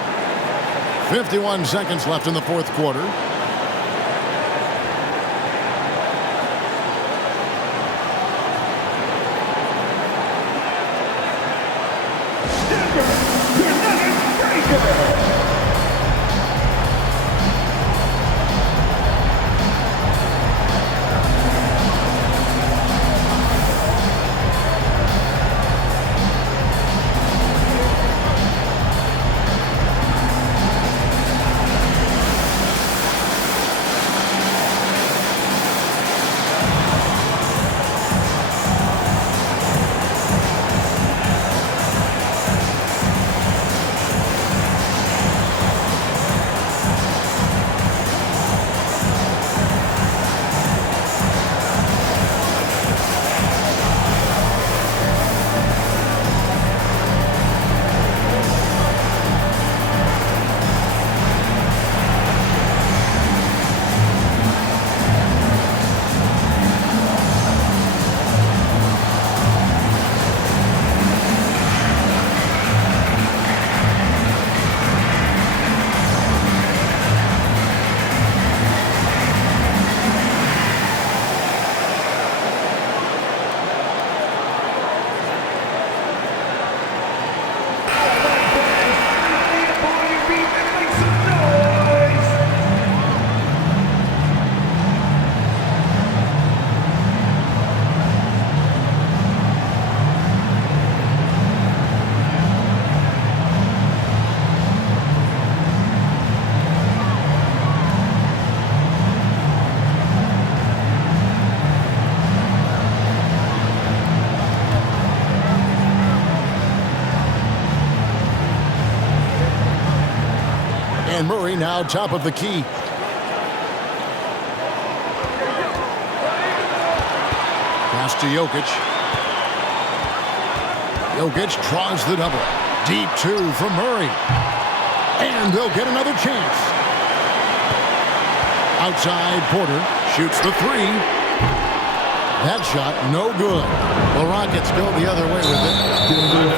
51 seconds left in the fourth quarter. And Murray now top of the key. Pass to Jokic. Jokic draws the double. Deep 2 from Murray. And they'll get another chance. Outside, Porter shoots the 3. That shot, no good. The Rockets go the other way with it.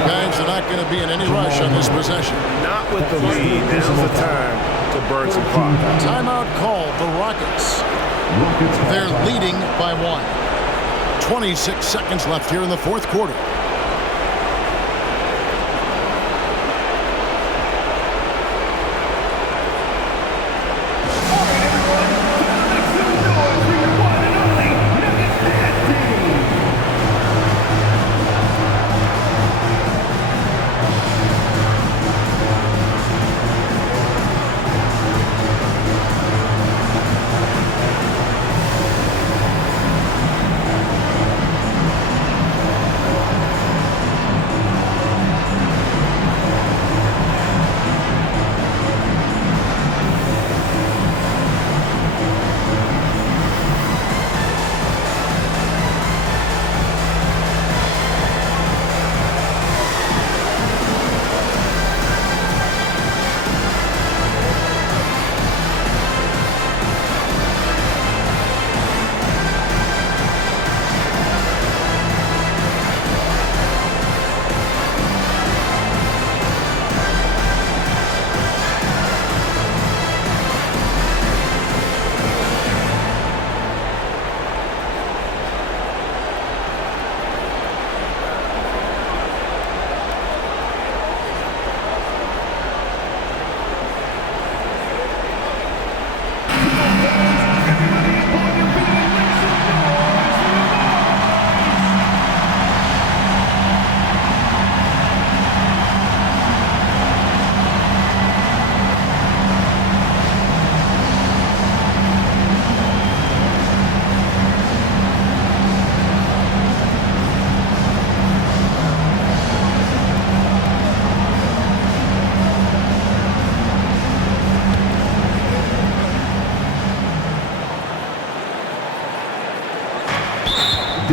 Guys are not going to be in any rush on this possession. Not with the lead. Now's the time to burn some clock. Timeout called the Rockets. They're leading by 1. 26 seconds left here in the fourth quarter.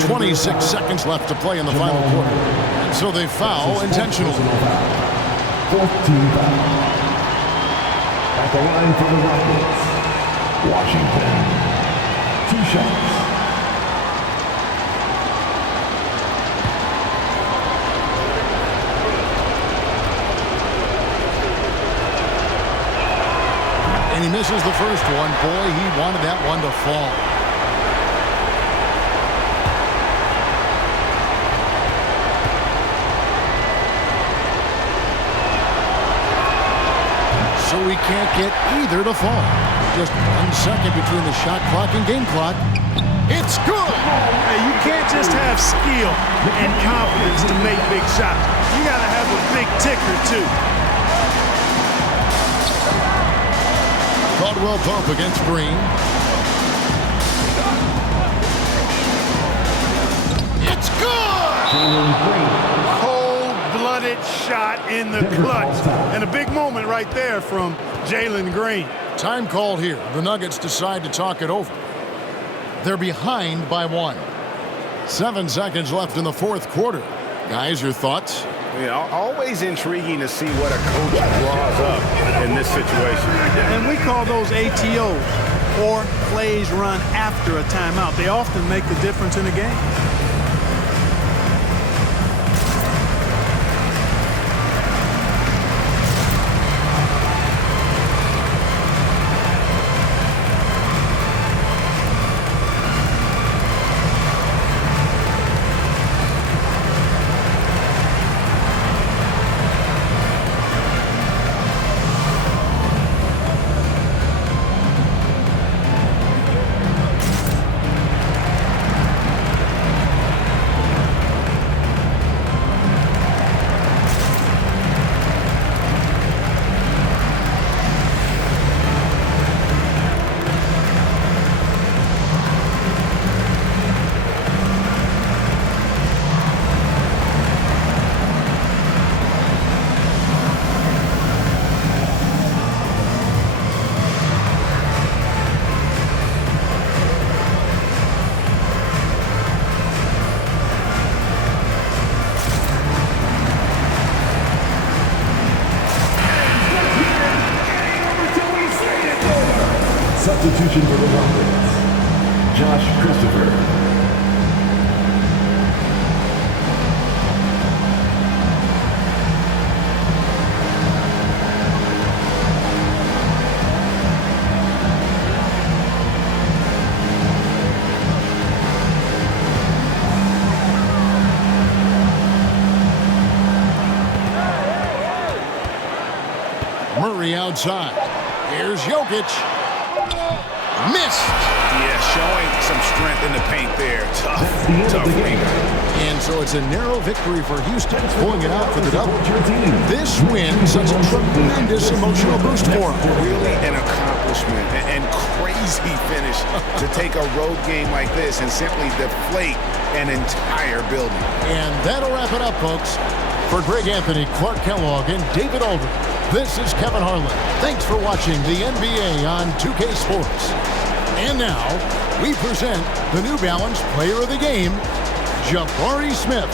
26 seconds left to play in the final quarter. And so they foul intentionally. 4th team foul. At the line for the Rockets, Washington. 2 shots. And he misses the first one. Boy, he wanted that one to fall. So we can't get either to fall. Just 1 second between the shot clock and game clock. It's good! Hey, you can't just have skill and confidence to make big shots. You got to have a big ticker, too. Caldwell Pope against Green. It's good! Cold-blooded shot in the clutch. And a big moment right there from Jalen Green. Time called here. The Nuggets decide to talk it over. They're behind by 1. 7 seconds left in the 4th quarter. Guys, your thoughts? Yeah, always intriguing to see what a coach draws up in this situation. And we call those ATOs, or plays run after a timeout. They often make the difference in a game. Substitution for the Rockets, Josh Christopher. Murray outside. Here's Jokic. Missed. Yeah, showing some strength in the paint there. Tough game. And so it's a narrow victory for Houston, pulling it out for the double. This win such a tremendous emotional boost for them. Really an accomplishment and crazy finish to take a road game like this and simply deflate an entire building. And that'll wrap it up, folks. For Greg Anthony, Clark Kellogg, and David Aldridge, this is Kevin Harlan. Thanks for watching the NBA on 2K Sports. And now, we present the New Balance Player of the Game, Jabari Smith.